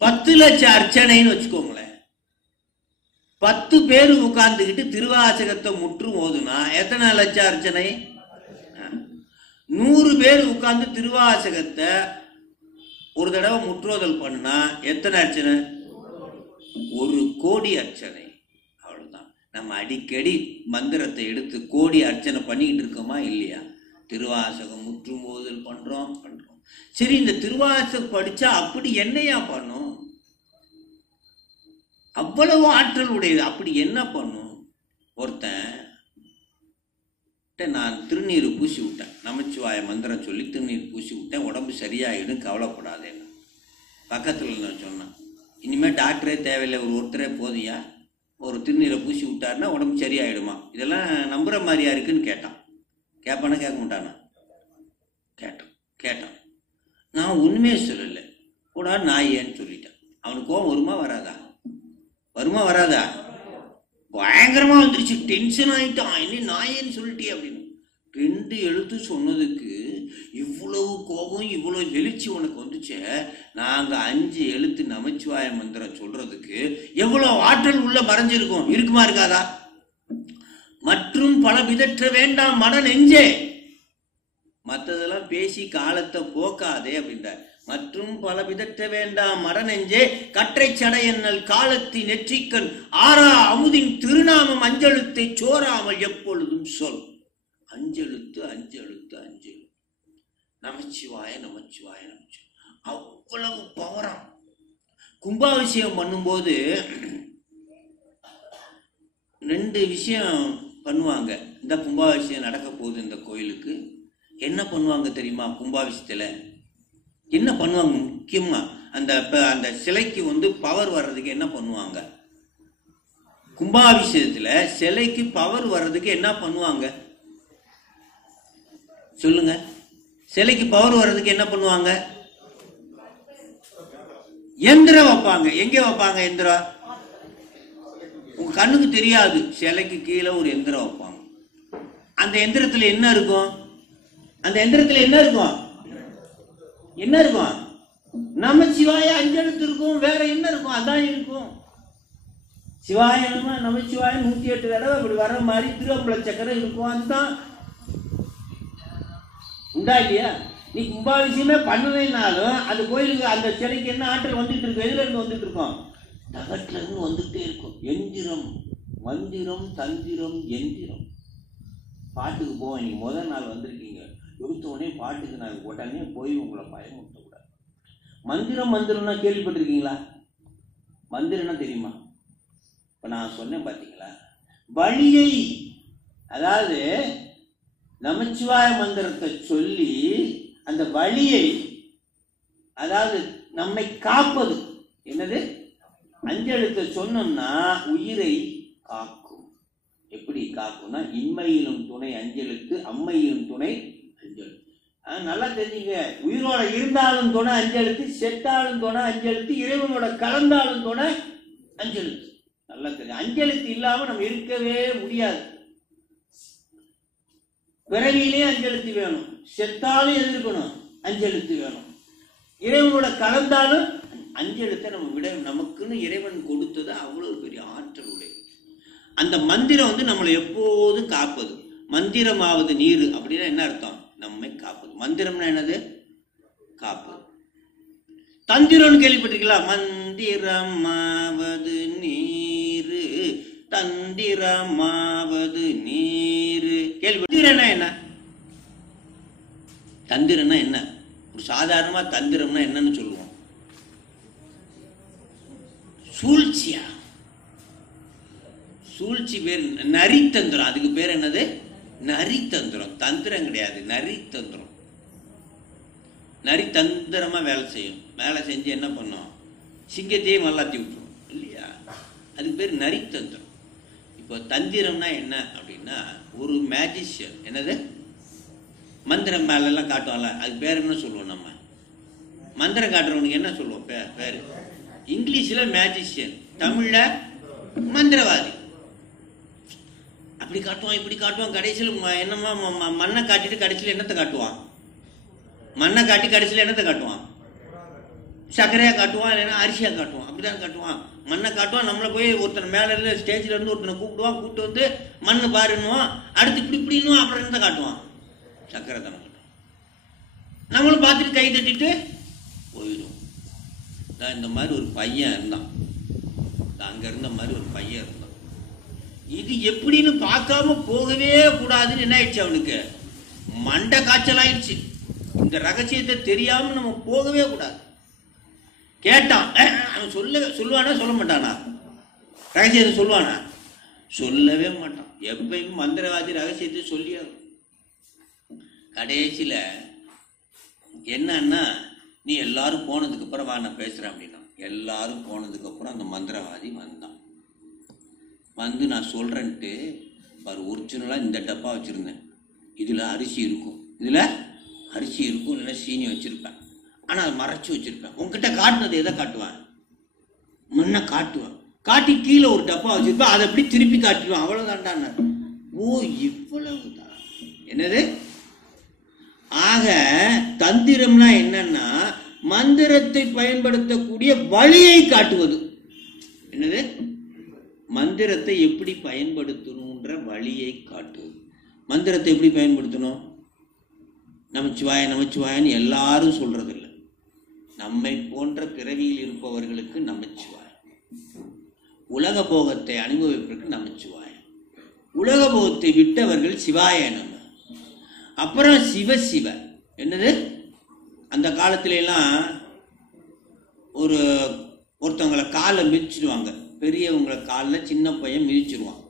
10 லட்சம் அர்ச்சனைன்னு வச்சுக்கோங்களேன். 10 பேர் உட்கார்ந்துக்கிட்டு திருவாசகத்தை முற்றும் ஓதுனா எத்தனை லட்சம் அர்ச்சனை? 100 பேர் உட்கார்ந்து திருவாசகத்தை ஒரு தடவை முற்றுதல் பண்ணா எத்தனை அர்ச்சனை? 1,00,00,000 அர்ச்சனை. அவ்வளவுதான். நம்ம அடிக்கடி மந்திரத்தை எடுத்து கோடி அர்ச்சனை பண்ணிக்கிட்டு இருக்கோமா இல்லையா? திருவாசகம் முற்றும் ஓதல் பண்றோம். சரி, இந்த திருவாசகம் படிச்சா அப்படி என்னையா பண்ணும்? அவ்வளவு ஆற்றல் உடையது. அப்படி என்ன பண்ணும்? ஒருத்தன் நான் திருநீர் பூசி விட்டேன், நமச்சிவாய மந்திரம் சொல்லி திருநீர் பூசி விட்டேன், உடம்பு சரியாயிடும், கவலைப்படாதேன்னு பக்கத்தில் நான் சொன்னேன். இனிமேல் டாக்டரே தேவையில்லை, ஒருத்தரே போதியா, ஒரு திருநீரை பூசி விட்டாருன்னா உடம்பு சரியாயிடுமா? இதெல்லாம் நம்புற மாதிரியா இருக்குன்னு கேட்டான். கேட்பானா கேட்க மாட்டானா? கேட்டான். நான் ஒண்ணுமே சொல்லலை, கூட நான் ஏன்னு சொல்லிட்டேன். அவனுக்கு கோவம் வராதா? பயங்கரமா வந்துருச்சு. டென்ஷன் ஆயிட்டான். என்ன நாயேன்னு சொல்லிட்டே அப்படின்னு 2 எழுத்து சொன்னதுக்கு இவ்வளவு கோபம் இவ்வளவு எழுச்சி உனக்கு வந்துச்சு. நாங்க 5 எழுத்து நமச்சிவாய மந்திரம் சொல்றதுக்கு எவ்வளவு ஆற்றல் உள்ள மறைஞ்சிருக்கும், இருக்குமா இருக்காதா? மற்றும் பல விதற்ற வேண்டாம் மன நெஞ்சே, மற்றதெல்லாம் பேசி காலத்தை போக்காதே அப்படின்ற. மற்றும் பல விதற்ற வேண்டாம் மட நெஞ்சே, கற்றை சடையன்னல் காலத்தி நெற்றிக்கண் ஆறா அமுதின் திருநாமம் அஞ்செழுத்தை சோராமல் எப்பொழுதும் சொல். அஞ்செழுத்து அஞ்செழுத்து அஞ்செழுத்து நமச்சிவாய நமச்சிவாய நமச்சிவாய. அவ்வளவு பவரம். கும்பாபிஷேகம் பண்ணும்போது 2 விஷயம் பண்ணுவாங்க. இந்த கும்பாபிஷேகம் நடக்க போகுது இந்த கோயிலுக்கு, என்ன பண்ணுவாங்க தெரியுமா? கும்பாபிஷேகத்துல என்ன பண்ணுவாங்க? முக்கியமா அந்த சிலைக்கு பவர் வர்றதுக்கு என்ன பண்ணுவாங்க? கும்பாபிஷேகத்துல சிலைக்கு பவர் வர்றதுக்கு என்ன பண்ணுவாங்க சொல்லுங்க? சிலைக்கு பவர் வர்றதுக்கு என்ன பண்ணுவாங்க? எந்திரம் வைப்பாங்க. எங்க வைப்பாங்க எந்திரம்? உங்க கண்ணுக்கு தெரியாது. சிலைக்கு கீழே ஒரு எந்திரம் வைப்பாங்க. அந்த எந்திரத்துல என்ன இருக்கும்? அந்த எந்திரத்துல என்ன இருக்கும்? என்ன இருக்கும்? நமச்சிவாய அஞ்செழுத்து இருக்கும். வேற என்ன இருக்கும்? அதான் இருக்கும். சிவாய நமச்சிவாய 108 தடவை அப்படி வர மாதிரி திருவம்பல சக்கரம் இருக்கும். அதுதான் உண்டா இல்லையா? நீ கும்பாபிஷேகமே பண்ணலைனாலும் அந்த கோயிலுக்கு அந்த சிலைக்கு என்ன ஆற்றல் வந்துட்டு இருக்கும்? எதுல இருந்து வந்துட்டு இருக்கோம்? தகட்டுல இருந்து வந்துட்டே இருக்கும். எந்திரம், மந்திரம், தந்திரம், எந்திரம். பாட்டுக்கு போவோம். இன்னைக்கு முதல் நாள் வந்திருக்கீங்க, எடுத்த உடனே பாட்டுக்கு நான் உடனே போய் உங்களை பயமுறுத்தக்கூடாது. மந்திரம் மந்திரம்னா கேள்விப்பட்டிருக்கீங்களா? மந்திரம்னா தெரியுமா? இப்ப நான் சொன்னேன் பார்த்தீங்களா? வழியை, அதாவது நமச்சிவாய மந்திரத்தை சொல்லி அந்த வழியை, அதாவது நம்மை காப்பது. என்னது? அஞ்செழுத்தை சொன்னோம்னா உயிரை காக்கும். எப்படி காக்கும்னா, இன்மையிலும் துணை அஞ்செழுத்து, அம்மையிலும் துணை அஞ்செழுத்து. நல்லா தெரிஞ்சுங்க. உயிரோட இருந்தாலும் துணை அஞ்செழுத்து, செத்தாலும் துணை அஞ்செழுத்து, இறைவனோட கலந்தாலும் துணை அஞ்செழுத்து. நல்லா தெரியும். அஞ்செழுத்து இல்லாம நம்ம இருக்கவே முடியாது. பிறவியிலே அஞ்செழுத்து வேணும், செத்தாலும் எதிர்க்கணும் அஞ்செழுத்து வேணும். இறைவனோட கலந்தாலும் அஞ்செழுத்தை நம்ம விட, நமக்குன்னு இறைவன் கொடுத்தது அவ்வளவு பெரிய ஆற்றல் உடையது. அந்த மந்திரம் நம்மளை எப்போதும் காப்பது. மந்திரமாவது நீர் அப்படின்னா என்ன அர்த்தம்? நம்மை காப்பது. மந்திரம்னா என்னது? காப்பது. தந்திரம்னு கேள்விப்பட்டிருக்கீங்களா? மந்திரமாவது நீரு, தந்திரமாவது நீரு கேள்விப்பட்டிருக்கீங்களா? என்ன தந்திரம்னா என்ன? ஒரு சாதாரணமா தந்திரம்னா என்னன்னு சொல்லுவோம்? சூழ்ச்சியா? சூழ்ச்சி பேர் நரித்தந்திரம். அதுக்கு பேர் என்னது? நரித்தந்திரம். தந்திரம் கிடையாது, நரித்தந்திரம். நரித்தந்திரமா வேலை செய்யும். வேலை செஞ்சு என்ன பண்ணும்? சிங்கத்தையே மல்லாத்தி விட்டுரும் இல்லையா? அதுக்கு பேர் நரித்தந்திரம். இப்போ தந்திரம்னா என்ன அப்படின்னா, ஒரு மேஜிஷியன். என்னது? மந்திரம் மேலெல்லாம் காட்டுவாங்கல்ல, அது பேர் என்ன சொல்லுவோம் நம்ம? மந்திரம் காட்டுறவனுக்கு என்ன சொல்லுவோம்? பேர் இங்கிலீஷில் மேஜிஷியன், தமிழ்ல மந்திரவாதி. அப்படி காட்டுவான், இப்படி காட்டுவான். கடைசியில் என்னமா மண்ணை காட்டிட்டு கடைசியில் என்னத்தை காட்டுவான்? மண்ணை காட்டி கடைசியில் என்னத்தை காட்டுவான்? சர்க்கரையா காட்டுவான், இல்லைன்னா அரிசியா காட்டுவான். அப்படிதான் காட்டுவான். மண்ணை காட்டுவான். நம்மளை போய் ஒருத்தர் மேல ஸ்டேஜ்ல இருந்து ஒருத்தனை கூப்பிடுவான், கூப்பிட்டு வந்து மண்ணு பாருன்னுவான், அடுத்து இப்படி இப்படின்னுவான், அப்புறம் என்னத்தை காட்டுவான்? சர்க்கரை தானே காட்டுவான். நம்மளும் பார்த்துட்டு கை தட்டிட்டு போயிடும். இந்த மாதிரி ஒரு பையன் இருந்தான். அங்க இருந்த மாதிரி ஒரு பையன் இருந்தான். இது எப்படின்னு பார்க்காம போகவே கூடாதுன்னு என்ன ஆயிடுச்சு? அவனுக்கு மண்டை காய்ச்சல் ஆயிடுச்சு. இந்த ரகசியத்தை தெரியாம நம்ம போகவே கூடாது. கேட்டான். அவன் சொல்லுவானா சொல்ல மாட்டானா? ரகசியத்தை சொல்லுவானா? சொல்லவே மாட்டான். எப்பயுமே மந்திரவாதி ரகசியத்தை சொல்லியாகும். கடைசியில என்னன்னா, நீ எல்லாரும் போனதுக்கு அப்புறம் வா, நான் பேசுறேன் அப்படின்னா. எல்லாரும் போனதுக்கு அப்புறம் அந்த மந்திரவாதி வந்தான். வந்து நான் சொல்றேன்ட்டு பாரு, ஒரிஜினலா இந்த டப்பா வச்சிருந்தேன், இதுல அரிசி இருக்கும், இதுல அரிசி இருக்கும், இல்லைன்னா சீனி வச்சிருப்பேன், ஆனா அதை மறைச்சு வச்சிருப்பேன். உங்ககிட்ட காட்டுனது எதை காட்டுவான்? மண்ணை காட்டுவான். காட்டி கீழே ஒரு டப்பா வச்சிருப்பேன், அதை எப்படி திருப்பி காட்டுவான். அவ்வளவுதான்டான். ஓ இவ்வளவுதான். என்னது? ஆக தந்திரம்னா என்னன்னா மந்திரத்தை பயன்படுத்தக்கூடிய வழியை காட்டுவது. என்னது? மந்திரத்தை எப்படி பயன்படுத்தணும்ன்ற வழியை காட்டுவது. மந்திரத்தை எப்படி பயன்படுத்தணும்? நமச்சிவாய நமச்சிவாயன்னு எல்லாரும் சொல்றது இல்லை. நம்மை போன்ற பிறவியில் இருப்பவர்களுக்கு நமச்சிவாயம், உலக போகத்தை அனுபவிப்பதற்கு நமச்சிவாயம், உலக போகத்தை விட்டவர்கள் சிவாய நம, அப்புறம் சிவ சிவ. என்னது? அந்த காலத்துல எல்லாம் ஒருத்தவங்களை காலை மிதிச்சிடுவாங்க, பெரியவங்களை காலில் சின்ன பையன் மிதிச்சிருவான்,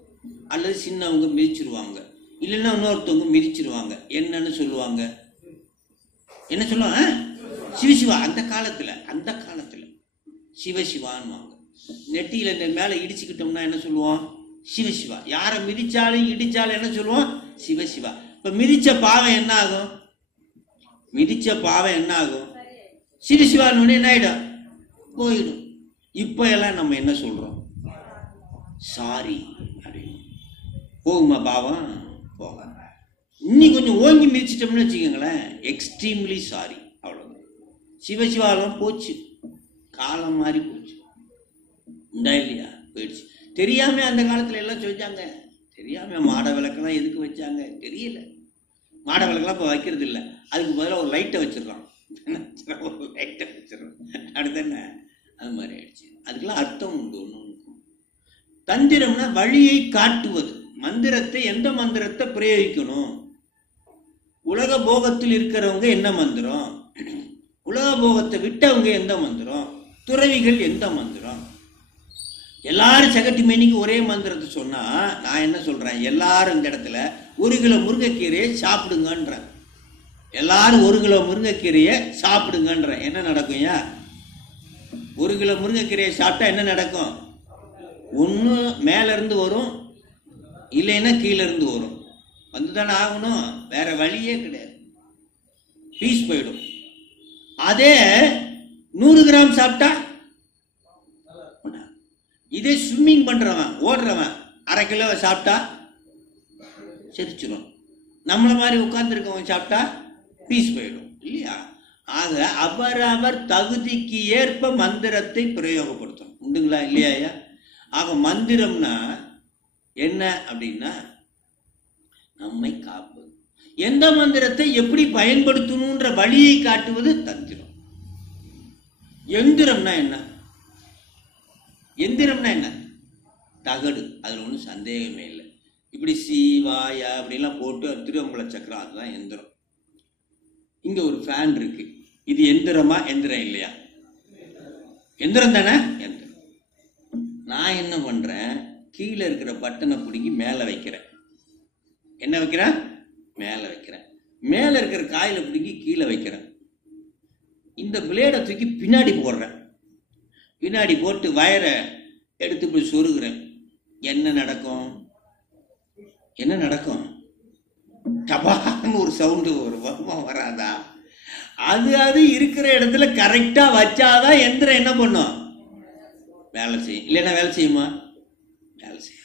அல்லது சின்னவங்க மிதிச்சிருவாங்க, இல்லைன்னா இன்னொருத்தவங்க மிதிச்சிருவாங்க. என்னன்னு சொல்லுவாங்க? என்ன சொல்லுவாங்க? சிவசிவா. அந்த காலத்துல சிவசிவான்னு. நெட்டியில இந்த மேல இடிச்சுக்கிட்டோம்னா என்ன சொல்லுவோம்? சிவசிவா. யாரை மிதிச்சாலும் இடிச்சாலும் என்ன சொல்லுவோம்? சிவசிவா. இப்ப மிதிச்ச பாவம் என்ன ஆகும்? சிவசிவான்னு என்ன ஆயிடும்? போயிடும். இப்ப எல்லாம் நம்ம என்ன சொல்றோம்? சாரி அப்படின்னு. போகுமா பாவம்? போக. இன்னி கொஞ்சம் ஓங்கி மிதிச்சிட்டோம்னு வச்சுக்கோங்களேன், எக்ஸ்ட்ரீம்லி சாரி, அவ்வளவுதான். சிவசிவாலம் போச்சு, காலம் மாறி போச்சு. உண்டா இல்லையா? போயிடுச்சு. தெரியாம அந்த காலத்துல எல்லாம் செஞ்சாங்க. தெரியாம மாட விளக்கெல்லாம் எதுக்கு வச்சாங்க தெரியல. மாட விளக்கெல்லாம் இப்போ வைக்கிறது இல்லை. அதுக்கு பதிலாக ஒரு லைட்டை வச்சிடறான். அடுத்து என்ன? அது மாதிரி ஆயிடுச்சு. அதுக்கெல்லாம் அர்த்தம் உண்டு. ஒன்று தந்திரம்னா வழியை காட்டுவது. மந்திரத்தை, எந்த மந்திரத்தை பிரயோகிக்கணும்? உலக போகத்தில் இருக்கிறவங்க என்ன மந்திரம், உலக போகத்தை விட்டவங்க எந்த மந்திரம், துறவிகள் எந்த மந்திரம். எல்லாரும் சகட்டி மேனிக்கு ஒரே மந்திரத்தை சொன்னா நான் என்ன சொல்றேன்? எல்லாரும் இந்த இடத்துல 1 கிலோ முருங்கைக்கீரையை சாப்பிடுங்கன்றேன். எல்லாரும் 1 கிலோ முருங்கைக்கீரையை சாப்பிடுங்கன்றேன். என்ன நடக்கும்? 1 கிலோ முருங்கைக்கீரையை சாப்பிட்டா என்ன நடக்கும்? ஒன்று மேல இருந்து வரும், இல்லைன்னா கீழே இருந்து வரும். வந்துதானே ஆகணும், வேற வழியே கிடையாது. பீஸ் போயிடும். அதே 100 கிராம் சாப்பிட்டா, இதே ஸ்விம்மிங் பண்றவன், ஓடுறவன் 1/2 கிலோ சாப்பிட்டா செரிச்சிடும். நம்மள மாதிரி உட்கார்ந்துருக்கவன் சாப்பிட்டா பீஸ் போயிடும் இல்லையா? ஆக அவர் தகுதிக்கு ஏற்ப மந்திரத்தை பிரயோகப்படுத்தணும். உண்டுங்களா இல்லையா? ஆக மந்திரம்னா என்ன அப்படின்னா நம்மை காப்பது. எந்த மந்திரத்தை எப்படி பயன்படுத்தணும்ன்ற வழியை காட்டுவது தந்திரம். எந்திரம்னா என்ன? எந்திரம்னா என்ன? தகடு. அதுல ஒன்றும் சந்தேகமே இல்லை. இப்படி சீவாய அப்படிலாம் போட்டு திருவம்பல சக்கரம், அதுதான் எந்திரம். இங்க ஒரு ஃபேன் இருக்கு. இது எந்திரமா? எந்திரம் இல்லையா? எந்திரம் தானே? எந்திரம். நான் என்ன பண்றேன்? கீழே இருக்கிற பட்டனை பிடிங்கி மேல வைக்கிறேன். என்ன வைக்கிறேன்? மேல வைக்கிறேன். மேல இருக்கிற காயில பிடிங்கி கீழே வைக்கிறேன். இந்த பிளேடை தூக்கி பின்னாடி போடுறேன். பின்னாடி போட்டு வயரை எடுத்து போய் சொருகிறேன். என்ன நடக்கும்? என்ன நடக்கும்? டபான்னு ஒரு சவுண்டு வரும், வராதா? அது இருக்கிற இடத்துல கரெக்டா வச்சாதான் எந்திரம் என்ன பண்ணும்? வேலை செய்யும். இல்லைன்னா வேலை செய்யுமா? வேலை செய்யும்.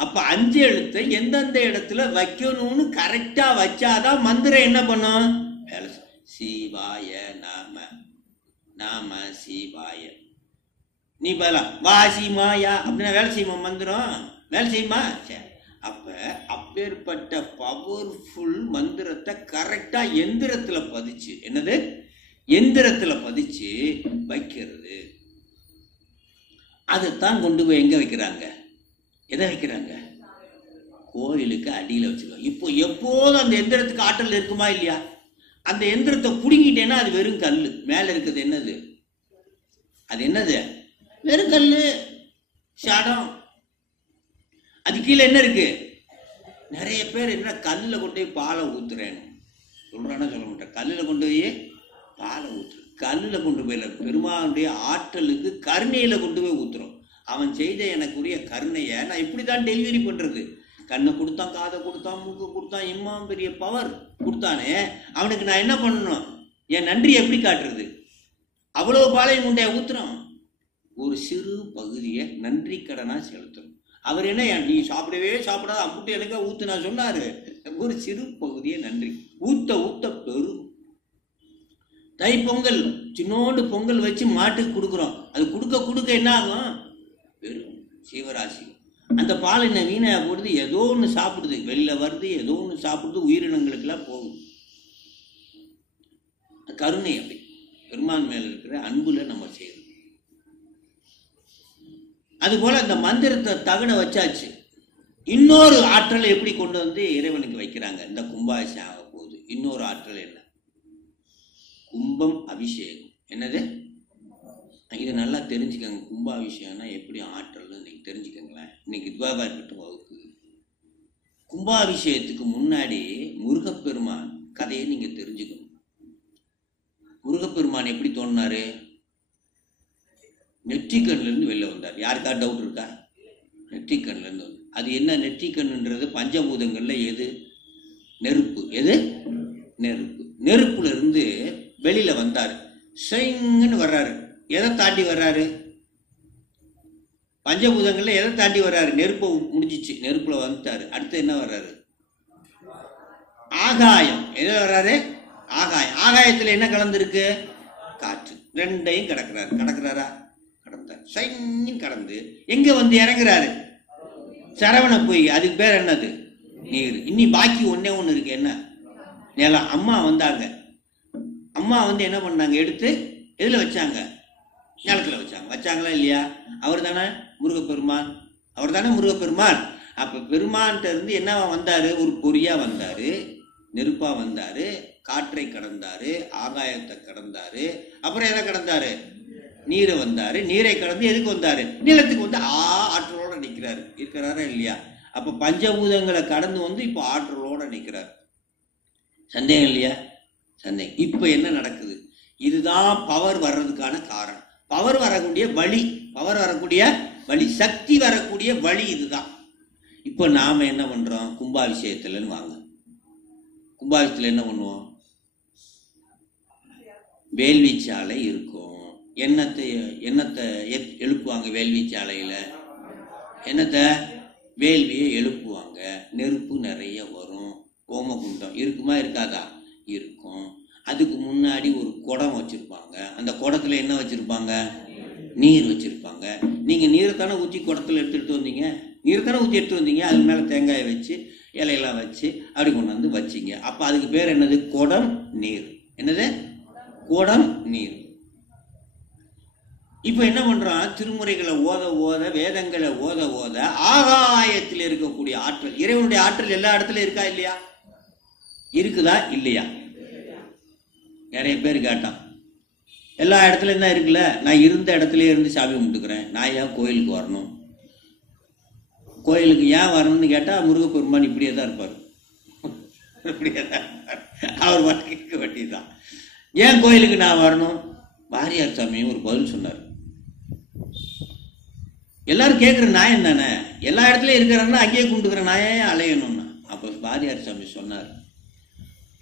அப்ப 5 எழுத்தை எந்தெந்த இடத்துல வைக்கணும்னு கரெக்டா வச்சாதான் மந்திரம் என்ன பண்ணும்? வேலை செய்யும். சிவாய நாம, நாம சிவாய. நீ பதிலா வாசி மாயா அப்படின்னா வேலை செய்யுமா? மந்திரம் வேலை செய்யுமா? சரி. அப்ப அப்பேற்பட்ட பவர்ஃபுல் மந்திரத்தை கரெக்டா எந்திரத்துல பதிச்சு, என்னது? எந்திரத்துல பதிச்சு வைக்கிறது. அதைத்தான் கொண்டு போய் எங்க வைக்கிறாங்க? எதை வைக்கிறாங்க? கோயிலுக்கு அடியில வச்சுருவாங்க. இப்போ எப்போதும் அந்த எந்திரத்துக்கு ஆற்றல் இருக்குமா இல்லையா? அந்த எந்திரத்தை புடுங்கிட்டேன்னா அது வெறும் கல்லு. மேல இருக்கிறது என்னது? அது என்னது? வெறும் கல்லு, சடம். அது கீழே என்ன இருக்கு? நிறைய பேர் என்ன கல்லில் கொண்டு போய் பாலை ஊத்துறேன்னு சொல்றானா? சொல்ல மாட்டேன். கல்லில் கொண்டு போய் பாலை ஊத்துறேன். கல்லில் கொண்டு போயில பெருமானுடைய ஆற்றலுக்கு கருணையில கொண்டு போய் ஊத்துறோம். அவன் செய்த எனக்குரிய கருணையை நான் இப்படிதான் டெலிவரி பண்றது. கண்ணை கொடுத்தான், காதை கொடுத்தான், மூக்கு கொடுத்தான், இம்மாம் பெரிய பவர் கொடுத்தானே, அவனுக்கு நான் என்ன பண்ணணும்? என் நன்றி எப்படி காட்டுறது? அவ்வளவு பாலையும் உண்டைய ஊத்துறோம். ஒரு சிறு பகுதியை நன்றி கடனா செலுத்தணும். அவர் என்ன, நீ சாப்பிடவே சாப்பிடாத அப்புட்டு எனக்கு ஊத்துனா சொன்னாரு. ஒரு சிறு பகுதி பகுதியே நன்றி. ஊத்த ஊத்த பெரும். தைப்பொங்கல் சின்னோண்டு பொங்கல் வச்சு மாட்டுக்கு கொடுக்குறோம். அது கொடுக்க கொடுக்க என்ன ஆகும்? பெரும் சீவராசி. அந்த பால் என்ன வீணாக போடுது, ஏதோ ஒன்று சாப்பிடுது, வெளில வருது, ஏதோ ஒன்று சாப்பிடுது, உயிரினங்களுக்கெல்லாம் போகும். கருணை அப்படி பெருமான் மேல இருக்கிற அன்புல நம்ம செய்யணும். அதுபோல அந்த மந்திரத்தை தகட வச்சாச்சு. இன்னொரு ஆற்றலை எப்படி கொண்டு வந்து இறைவனுக்கு வைக்கிறாங்க? இந்த கும்பாபிஷேகம் ஆக போகுது. இன்னொரு ஆற்றல் என்ன? கும்பம் அபிஷேகம். என்னது? இது நல்லா தெரிஞ்சுக்கங்க. கும்பாபிஷேகம்னா எப்படி ஆற்றல்னு இன்னைக்கு தெரிஞ்சுக்கங்களேன். இன்னைக்கு இதுவாக இருக்கட்டும் வகுப்பு. கும்பாபிஷேகத்துக்கு முன்னாடி முருகப்பெருமான் கதையை நீங்க தெரிஞ்சுக்கணும். முருகப்பெருமான் எப்படி தோன்றினாரு? நெற்றிக்கண்ல இருந்து வெளில வந்தார். யாருக்கா டவுட் இருக்கா? நெற்றிக்கண்ல இருந்து. அது என்ன நெற்றிக்கண்ணுன்றது? பஞ்சபூதங்கள்ல எது? நெருப்பு. எது? நெருப்பு. நெருப்புல இருந்து வெளியில வந்தாரு. செங்கன்னு வர்றாரு. எதை தாண்டி வர்றாரு? பஞ்சபூதங்கள்ல எதை தாண்டி வர்றாரு? நெருப்பு முடிஞ்சிச்சு, நெருப்புல வந்துட்டாரு. அடுத்து என்ன வர்றாரு? ஆகாயம். எதை வர்றாரு? ஆகாயம். ஆகாயத்துல என்ன கலந்துருக்கு? காற்று. ரெண்டையும் கடக்கிறாரு. கடக்கிறாரா? கடந்தார். சைன்னு கடந்து எங்க வந்து இறங்குறாரு? சரவண பொய். அதுக்கு பேர் என்னது? நீர். இன்னி பாக்கி ஒன்னே ஒண்ணு இருக்கு. என்ன? நிலம். அம்மா வந்தாங்க. அம்மா வந்து என்ன பண்ணாங்க? எடுத்து எதுல வச்சாங்க? நிலத்துல வச்சாங்க. வச்சாங்களா இல்லையா? அவர் தானே முருகப்பெருமான். அவர் தானே முருகப்பெருமான். அப்ப பெருமான்கிட்ட இருந்து என்ன வந்தாரு? ஒரு பொறியா வந்தாரு, நெருப்பா வந்தாரு, காற்றை கடந்தாரு, ஆகாயத்தை கடந்தாரு, அப்புறம் எதை கடந்தாரு? நீரை வந்தாரு. நீரை கடந்து எதுக்கு வந்தாரு? நிலத்துக்கு வந்து ஆற்றலோட நிற்கிறாரு. இருக்கிறாரா இல்லையா? அப்ப பஞ்சபூதங்களை கடந்து வந்து இப்ப ஆற்றலோட நிற்கிறார். சந்தேகம் இல்லையா? சந்தேகம். இப்ப என்ன நடக்குது? இதுதான் பவர் வர்றதுக்கான காரணம். பவர் வரக்கூடிய வழி, பவர் வரக்கூடிய வழி, சக்தி வரக்கூடிய வழி இதுதான். இப்ப நாம என்ன பண்றோம்? கும்பாபிஷேகத்துலன்னு வாங்க. கும்பாபிஷேகத்துல என்ன பண்ணுவோம்? வேள்வி சாலை இருக்கும். எண்ணத்தை எழுப்புவாங்க. வேள்வி சாலையில என்னத்தை? வேள்வியை எழுப்புவாங்க. நெருப்பு நிறைய வரும். கோமகுண்டம் இருக்குமா இருக்காதா? இருக்கும். அதுக்கு முன்னாடி ஒரு குடம் வச்சிருப்பாங்க. அந்த குடத்துல என்ன வச்சிருப்பாங்க? நீர் வச்சிருப்பாங்க. நீங்க நீரை தானே ஊற்றி குடத்துல எடுத்துட்டு வந்தீங்க. நீரை தானே ஊற்றி எடுத்து வந்தீங்க. அது மேல தேங்காயை வச்சு இலையெல்லாம் வச்சு அப்படி கொண்டு வந்து வச்சிங்க. அப்ப அதுக்கு பேர் என்னது? குடம் நீர். என்னது? குடம் நீர். இப்ப என்ன பண்றான்? திருமுறைகளை ஓத ஓத, வேதங்களை ஓத ஓத, ஆகாயத்தில் இருக்கக்கூடிய ஆற்றல், இறைவனுடைய ஆற்றல் எல்லா இடத்துலயும் இருக்கா இல்லையா? இருக்குதா இல்லையா? நிறைய பேர் கேட்டான், எல்லா இடத்துலயும் தான் இருக்குல்ல, நான் இருந்த இடத்துல இருந்து சாமி கும்பிட்டுக்கிறேன், நான் ஏன் கோயிலுக்கு வரணும்? கோயிலுக்கு ஏன் வரணும்னு கேட்டா முருகப்பெருமான் இப்படியே தான் இருப்பார். இப்படியே தான் அவர் வாழ்க்கைக்கு வேண்டியதுதான். ஏன் கோயிலுக்கு நான் வரணும்? வாரியார் சாமியும் ஒரு பதில் சொன்னார். எல்லாரும் கேட்குற நாயம் தானே, எல்லா இடத்துலயும் இருக்கிறன்னா அங்கேயே கும்பிட்டுக்கிற நாயே அலையணும்னா. அப்போ வாரியார் சாமி சொன்னார்,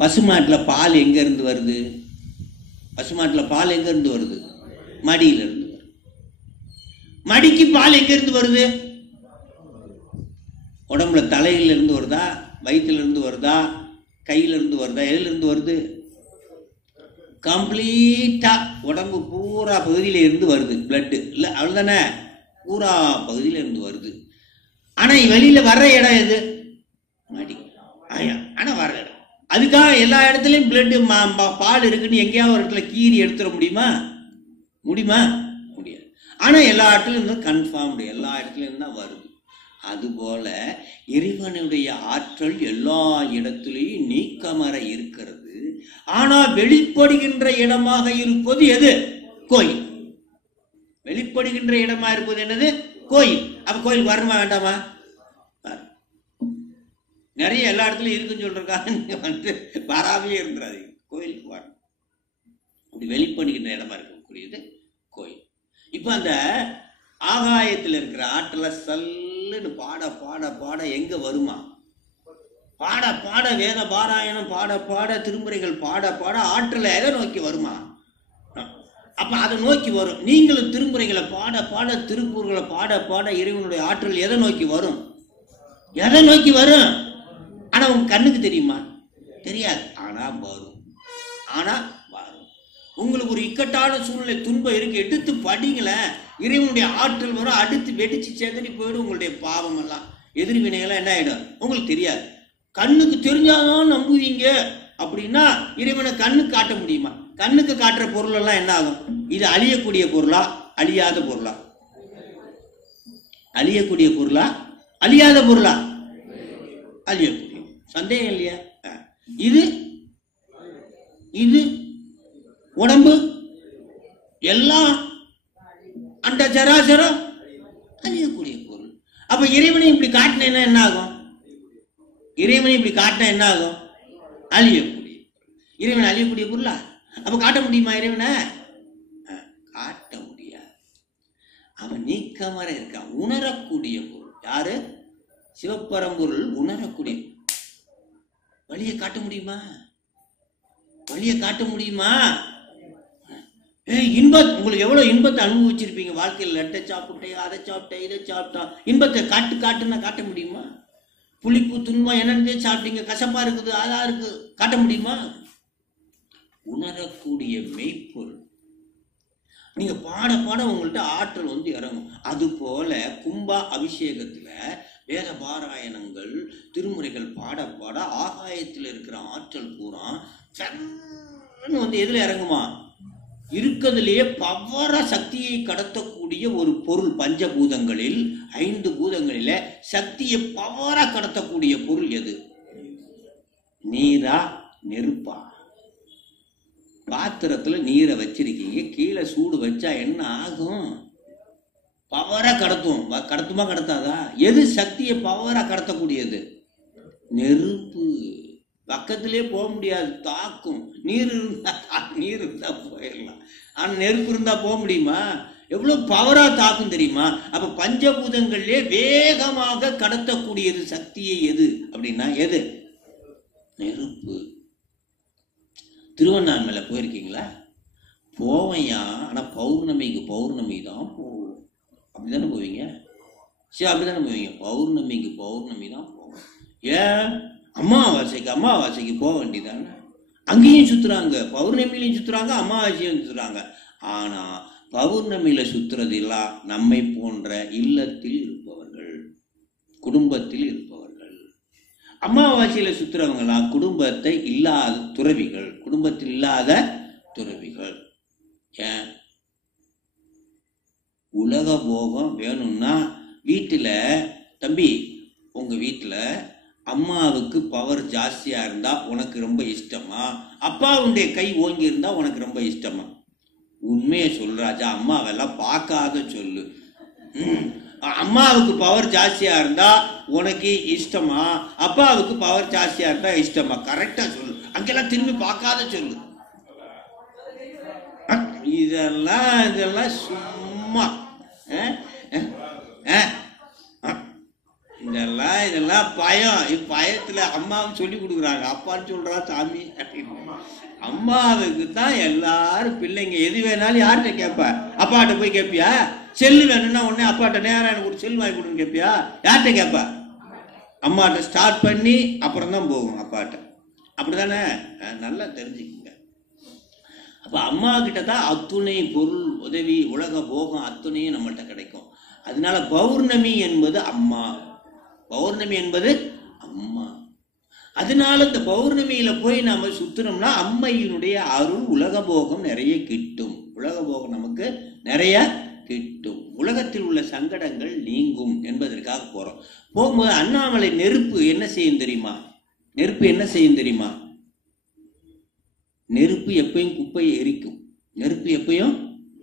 பசுமாட்டில் பால் எங்க இருந்து வருது? பசுமாட்டில் பால் எங்க இருந்து வருது? மடியில இருந்து வருது. மடிக்கு பால் எங்க இருந்து வருது? உடம்புல தலையில இருந்து வருதா, வயிற்றுல இருந்து வருதா, கையில இருந்து வருதா, எதுல இருந்து வருது? கம்ப்ளீட்டா உடம்பு பூரா பகுதியில இருந்து வருது. பிளட் இல்ல, அவ்வளவுதானே, பூரா பகுதியில இருந்து வருது. ஆனா வெளியில வர்ற இடம் எது? மடி. ஆனா வர்ற இடம். அதுக்காக எல்லா இடத்துலயும் பிளட் பால் இருக்குன்னு எங்கேயாவது ஒரு இடத்துல கீறி எடுத்துட முடியுமா? முடியுமா? முடியாது. ஆனா எல்லா இடத்துலயும் இருந்து கன்ஃபார்ம், எல்லா இடத்துலயும் தான் வருது. அதுபோல இறைவனுடைய ஆற்றல் எல்லா இடத்திலையும் நீக்கமற இருக்கிறது. ஆனா வெளிப்படுகின்ற இடமாக இருப்பது எது? கோயில். வெளிப்படுகின்ற இடமா இருப்பது என்னது? கோயில். அப்ப கோயில் வரணுமா வேண்டாமா? நிறைய எல்லா இடத்துலயும் இருக்குன்னு சொல்றாங்க, நீங்க வந்து வராமே இருந்துறாது. கோயிலுக்கு வரணும். அப்படி வெளிப்படுகின்ற இடமா இருக்கக்கூடியது கோயில். இப்ப அந்த ஆகாயத்தில் இருக்கிற ஆற்றல சல்லுன்னு பாட பாட பாட எங்க வருமா? பாட பாட வேத பாராயணம் பாட பாட திருமுறைகள் பாட பாட ஆற்றலை எதை நோக்கி வருமா? அப்ப அதை நோக்கி வரும். நீங்களும் திருமுறைகளை பாட பாட, திருப்பூர்களை பாட பாட இறைவனுடைய ஆற்றல் எதை நோக்கி வரும்? எதை நோக்கி வரும்? ஆனா உங்க கண்ணுக்கு தெரியுமா? தெரியாது. ஆனா வரும். ஆனா வரும். உங்களுக்கு ஒரு இக்கட்டான சூழ்நிலை துன்பம் இருக்கு, எடுத்து படிங்களேன். இறைவனுடைய ஆற்றல் வரும், அடுத்து வெடிச்சு செதறி போயிடும். உங்களுடைய பாவம் எல்லாம் எதிரி வினைகள்லாம் என்ன ஆயிடும் உங்களுக்கு தெரியாது. கண்ணுக்கு தெரிஞ்சாதான் நம்புவீங்க அப்படின்னா இறைவனை கண்ணுக்கு காட்ட முடியுமா? கண்ணுக்கு காட்டுற பொருள் எல்லாம் என்ன ஆகும்? இது அழியக்கூடிய பொருளா அழியாத பொருளா? அழியக்கூடிய பொருளா அழியாத பொருளா? அழியக்கூடிய. சந்தேகம் இல்லையா? இது இது உடம்பு எல்லாம் அந்த சராசரம் அழியக்கூடிய பொருள். அப்ப இறைவனை இப்படி காட்டினா என்ன ஆகும்? இறைவனை இப்படி காட்டினா என்ன ஆகும்? அழியக்கூடிய. இறைவன் அழியக்கூடிய பொருளா? அப்ப காட்ட முடியுமா இறைவனை? காட்ட முடியாது. அவன் நீக்கமர இருக்கான். உணரக்கூடிய பொருள் யாரு? சிவபரம்பொருள் உணரக்கூடிய. வழியை காட்ட முடியுமா? வழியை காட்ட முடியுமா? உங்களுக்கு எவ்வளவு இன்பத்தை அனுபவிச்சிருப்பீங்க வாழ்க்கையில். லட்டை சாப்பிட்டேன், அதை சாப்பிட்டேன், இதை சாப்பிட்டா. இன்பத்தை காட்டுன்னா காட்ட முடியுமா? புளிப்பு துன்பம் என்னன்னு சாப்பிட்டீங்க, கசப்பா இருக்குது, அதா இருக்கு, காட்ட முடியுமா? உணரக்கூடிய மெய்ப்பொருள். நீங்க பாட பாட உங்கள்கிட்ட ஆற்றல் வந்து இறங்கும். அது போல கும்பா அபிஷேகத்துல வேத பாராயணங்கள் திருமுறைகள் பாட பாட ஆகாயத்தில் இருக்கிற ஆற்றல் பூரா வந்து எதுல இறங்குமா? இருக்கிறதுலேயே பவர சக்தியை கடத்தக்கூடிய ஒரு பொருள். பஞ்சபூதங்களில் 5 பூதங்களில சக்தியை பவர கடத்தக்கூடிய பொருள் எது? நீரா நெருப்பா? பாத்திரத்துல நீரை வச்சிருக்கீங்க, கீழே சூடு வச்சா என்ன ஆகும்? பவரா கடத்தும். கடத்துமா கடத்தாதா? எது சக்தியை பவரா கடத்தக்கூடியது? நெருப்பு. பக்கத்திலே போக முடியாது, தாக்கும். நீர் இருந்தா போயிடலாம். ஆனா நெருப்பு இருந்தா போக முடியுமா? எவ்வளவு பவரா தாக்கும் தெரியுமா? அப்ப பஞ்சபூதங்களிலே வேகமாக கடத்தக்கூடியது சக்தியை எது அப்படின்னா எது? நெருப்பு. திருவண்ணாமலை போயிருக்கீங்களா? போவையா. ஆனா பௌர்ணமி தான் போவோம். அப்படிதானே போவீங்க? சரி, அப்படிதானே போவீங்க. பௌர்ணமி தான் போவோம். ஏன்? அமாவாசைக்கு போக வேண்டியதானே. அங்கேயும் சுத்துறாங்க, பௌர்ணமியிலையும் சுத்துறாங்க, அமாவாசையும் சுத்துறாங்க. ஆனா பௌர்ணமியில சுத்துறது எல்லாம் நம்மை போன்ற இல்லத்தில் இருப்பவர்கள், குடும்பத்தில் இருப்பவர்கள். அமாவாசையில சுத்துறவங்கலாம் குடும்பத்தை இல்லாத துறவிகள், குடும்பத்தில் இல்லாத துறவிகள். ஏன்? உலக போகம் வேணும்னா வீட்டுல, தம்பி உங்க வீட்டுல அம்மாவுக்கு பவர் ஜாஸ்தியா இருந்தா உனக்கு ரொம்ப இஷ்டமா? அப்பாவுடைய கை ஓங்கி இருந்தா உனக்கு ரொம்ப இஷ்டமா? உண்மையை சொல்றாஜா, அம்மாவெல்லாம் பார்க்காத சொல்லு. அம்மாவுக்கு பவர் ஜாஸ்தியா இருந்தா உனக்கு இஷ்டமா? அப்பாவுக்கு பவர் ஜாஸ்தியா இருந்தா இஷ்டமா? கரெக்டா சொல்லு. அங்கெல்லாம் திரும்பி பார்க்காத சொல்லு. இதெல்லாம் சும்மா இதெல்லாம் பயம். பயத்துல அம்மாவும் சொல்லி கொடுக்குறாங்க. அப்பான்னு சொல்றா சாமி அப்படின்னு. அம்மாவுக்கு தான் எல்லாரும் பிள்ளைங்க. எது வேணாலும் யார்கிட்ட கேட்ப? அப்பாட்ட போய் கேட்பியா? செல்லு வேணும்னா உடனே அப்பாட்ட நேரம் எனக்கு ஒரு செல் வாங்கி கொடுன்னு கேட்பியா? யார்கிட்ட கேட்ப? அம்மாட்ட ஸ்டார்ட் பண்ணி அப்புறம் தான் போகும் அப்பாட்ட. அப்படிதானே? நல்லா தெரிஞ்சுக்குங்க. அப்ப அம்மா கிட்ட தான் அத்துணை பொருள், உதவி, உலக போகம் அத்துணையும் நம்மள்கிட்ட கிடைக்கும். அதனால பௌர்ணமி என்பது அம்மா. பௌர்ணமி என்பது அம்மா. அதனால இந்த பௌர்ணமியில போய் நாம சுத்தினோம்னா அம்மையினுடைய அருள், உலக போகம் நிறைய கிட்டும். உலக போகம் நமக்கு நிறைய கிட்டும். உலகத்தில் உள்ள சங்கடங்கள் நீங்கும் என்பதற்காக போறோம். போகும்போது அண்ணாமலை நெருப்பு என்ன செய்யும் தெரியுமா? நெருப்பு என்ன செய்யும் தெரியுமா? நெருப்பு எப்பயும் குப்பையை எரிக்கும். நெருப்பு எப்பயும்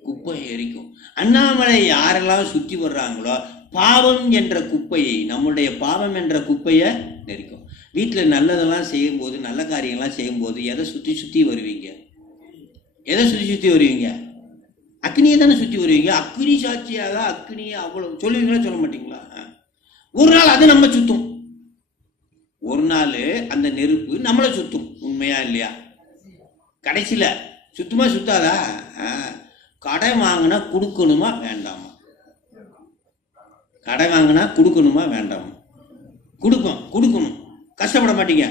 குப்பையை எரிக்கும். அண்ணாமலை யாரெல்லாம் சுற்றி வர்றாங்களோ பாவம் என்ற குப்பையை, நம்முடைய பாவம் என்ற குப்பையை நெரிக்கும். வீட்டில் நல்லதெல்லாம் செய்யும்போது, நல்ல காரியங்கள்லாம் செய்யும்போது எதை சுற்றி சுற்றி வருவீங்க? எதை சுற்றி சுற்றி வருவீங்க? அக்னியை தானே சுற்றி வருவீங்க. அக்னி சாட்சியாக அக்னியை அவ்வளவு சொல்லுவீங்களா சொல்ல மாட்டீங்களா? ஒரு நாள் அது நம்ம சுத்தும். ஒரு நாள் அந்த நெருப்பு நம்மளை சுத்தும். உண்மையா இல்லையா? கடைசியில சுத்தமா சுத்தாதா? கடை வாங்கினா கொடுக்கணுமா வேண்டாமா? கடை வாங்கினா கொடுக்கணுமா வேண்டாமா? கொடுக்கணும். கஷ்டப்பட மாட்டீங்க.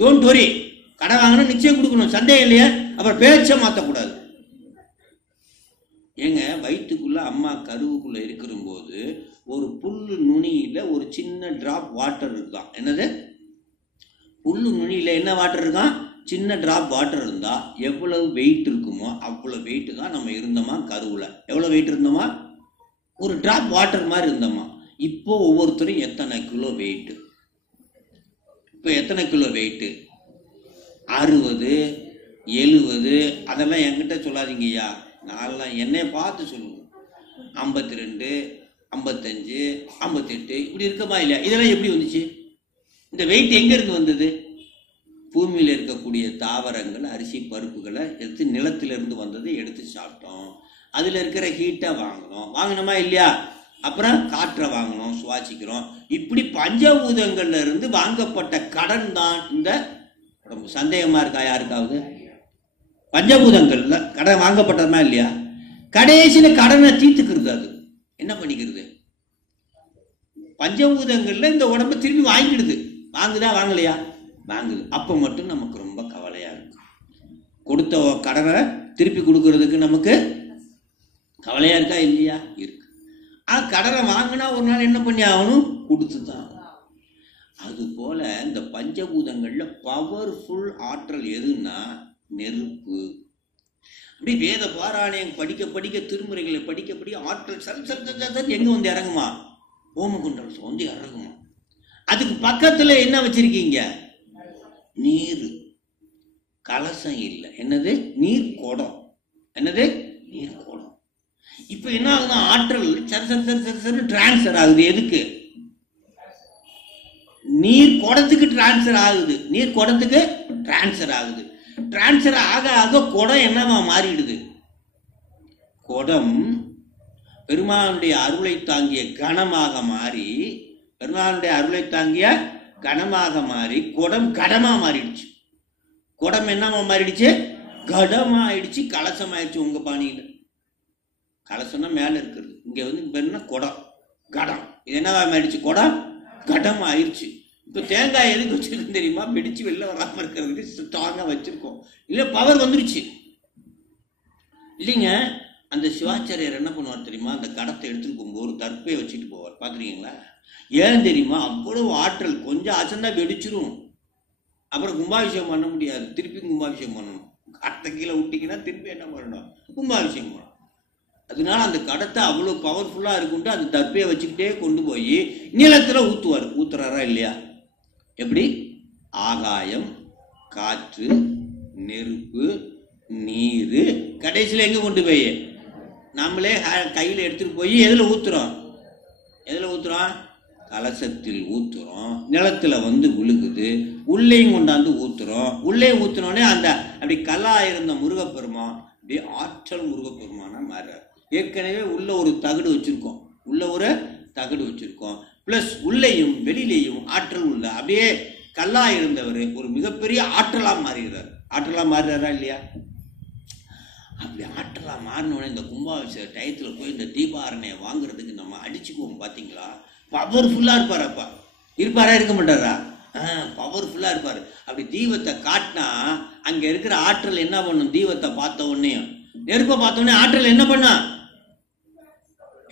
டோன்ட் வரி, கடன் வாங்கினா நிச்சயம் கொடுக்கணும், சந்தேகம் இல்லையா? அப்புறம் பேச்சை மாற்றக்கூடாது. ஏங்க வயிற்றுக்குள்ள அம்மா கருவுக்குள்ள இருக்கிற போது ஒரு புல்லு நுனியில ஒரு சின்ன டிராப் வாட்டர் இருக்குதான். என்னது? புல்லு நுனியில என்ன வாட்டர் இருக்கான்? சின்ன டிராப் வாட்டர் இருந்தா எவ்வளவு வெயிட் இருக்குமோ அவ்வளவு வெயிட் தான் நம்ம இருந்தோமா கருவுல. எவ்வளவு வெயிட் இருந்தோமா? ஒரு டிராப் வாட்டர் மாதிரி இருந்தோமா. இப்போ ஒவ்வொருத்தரும் எத்தனை கிலோ வெயிட்? இப்போ எத்தனை கிலோ வெயிட்? 60, 70 அதெல்லாம் என்கிட்ட சொல்லாதீங்க ஐயா, நான்லாம் என்னைய பார்த்து சொல்லுங்க. 52, 55, 58 இப்படி இருக்கமா இல்லையா? இதெல்லாம் எப்படி வந்துச்சு? இந்த வெயிட் எங்க இருந்து வந்தது? பூமியில் இருக்கக்கூடிய தாவரங்கள், அரிசி பருப்புகளை எடுத்து நிலத்திலிருந்து வந்ததை எடுத்து சாப்பிட்டோம். அதில் இருக்கிற ஹீட்டை வாங்கினோமா இல்லையா? அப்புறம் காற்றை வாங்கினோம், சுவாசிக்கிறோம். இப்படி பஞ்சபூதங்கள்ல இருந்து வாங்கப்பட்ட கடன் தான் இந்த உடம்பு. சந்தேகமா இருக்கா யாருக்காவது? பஞ்சபூதங்கள்ல கடன் வாங்கப்பட்டதுமா இல்லையா? கடைசியில கடனை தீர்த்துக்கிறது. அது என்ன பண்ணிக்கிறது? பஞ்சபூதங்கள்ல இந்த உடம்பை திரும்பி வாங்கிடுது. வாங்குதா வாங்கலையா? வாங்குது. அப்போ மட்டும் நமக்கு ரொம்ப கவலையா இருக்கு. கொடுத்த கடனை திருப்பி கொடுக்கறதுக்கு நமக்கு கவலையா இருக்கா இல்லையா? இருக்கு. கடனை வாங்கினா ஒரு நாள் என்ன பண்ணி ஆகணும்? கொடுத்துதான். அது போல இந்த பஞ்சபூதங்கள்ல பவர்ஃபுல் ஆற்றல் எதுன்னா நெருப்பு. அப்படி வேத பாராயணம் படிக்க படிக்க, திருமுறைகளை படிக்க படிக்க ஆற்றல் சல் எங்க வந்து இறங்குமா? ஓமகுண்டல் வந்து இறங்குமா. அதுக்கு பக்கத்துல என்ன வச்சிருக்கீங்க? நீர். கலசம் இல்லை. என்னது? நீர் குடம். என்னது? நீர் குடம். இப்ப என்ன ஆகுது? ஆற்றல் டிரான்ஸ்பர் ஆகுது. எதுக்கு? நீர் குடத்துக்கு டிரான்ஸ்பர் ஆகுது. நீர் குடத்துக்கு டிரான்ஸ்பர் ஆகுது. டிரான்ஸ்பர் ஆக ஆக குடம் என்னவா மாறிடுது? குடம் பெருமானுடைய அருளை தாங்கிய கணமாக மாறி, பெருமானுடைய அருளை தாங்கிய கணமாக மாறி குடம் கடமா மாறிடுச்சு. குடம் என்னவா மாறிடுச்சு? கடமா ஆயிடுச்சு. கலசம் ஆயிடுச்சு. உங்க பாணியில கலசம்னா மேல இருக்கிறது, இங்க வந்து என்ன குடம் கடம். இது என்னவா மாறிடுச்சு? குடம் கடம் ஆயிடுச்சு. இப்ப தேங்காய் எதுக்கு வச்சிருக்கு தெரியுமா? வெடிச்சு வெளில வராம இருக்கிறதுக்கு ஸ்ட்ராங்கா வச்சிருக்கோம். இல்ல பவர் வந்துருச்சு இல்லைங்க. அந்த சிவாச்சாரியர் என்ன பண்ணுவார் தெரியுமா? அந்த கடத்தை எடுத்துட்டு போகும்போது ஒரு தர்ப்பையை வச்சுட்டு போவார். பாத்துருக்கீங்களா? ஏன் தெரியுமா? அவ்வளவு ஆற்றல். கொஞ்சம் அசந்தா வெடிச்சிரும். அப்புறம் கும்பாபிஷேகம் பண்ண முடியாது. திருப்பி கும்பாபிஷேகம் பண்ணணும். கடத்தை கீழே விட்டிங்கன்னா திருப்பி என்ன பண்ணணும்? கும்பாபிஷேகம் பண்ணணும். அதனால அந்த கடத்தை அவ்வளவு பவர்ஃபுல்லா இருக்குன்ட்டு அந்த தர்ப்பையை வச்சுக்கிட்டே கொண்டு போய் நிலத்துல ஊத்துவார். ஊத்துறாரா இல்லையா? எப்படி? ஆகாயம், காற்று, நெருப்பு, நீர், கடைசியில் எங்க கொண்டு போய் நம்மளே கையில எடுத்துட்டு போய் எதுல ஊத்துறோம்? எதுல ஊத்துறோம்? கலசத்தில் ஊத்துறோம். நிலத்துல வந்து விழுகுது. உள்ளேயும் கொண்டாந்து ஊத்துறோம். உள்ளே ஊத்துனோடனே அந்த அப்படி கல்லா இருந்த முருகப்பெருமான் அப்படியே ஆற்றல் முருகப்பெருமானா மாறுறாரு. ஏற்கனவே உள்ள ஒரு தகடு வச்சிருக்கோம். உள்ள ஒரு தகடு வச்சிருக்கோம். பிளஸ் உள்ளேயும் வெளியிலையும் ஆற்றல் உள்ள அப்படியே கல்லா இருந்தவர் ஒரு மிகப்பெரிய ஆற்றலா மாறுகிறார். ஆற்றலா மாறுறாரா இல்லையா? அப்படி ஆற்றலா மாறினோடனே இந்த கும்பாபிஷேக டயத்துல போய் இந்த தீபாரணையை வாங்குறதுக்கு நம்ம அடிச்சுக்குவோம். பாத்தீங்களா? பவர்ஃபுல்லா இருப்பார். அப்பா இருப்பாரா? இருக்க மாட்டாரா? பவர்ஃபுல்லா இருப்பாரு. அப்படி தீபத்தை காட்டினா அங்க இருக்கிற ஆற்றல் என்ன பண்ணும்? தீபத்தை பார்த்த உடனே, நெருப்பை பார்த்த உடனே ஆற்றல் என்ன பண்ணா?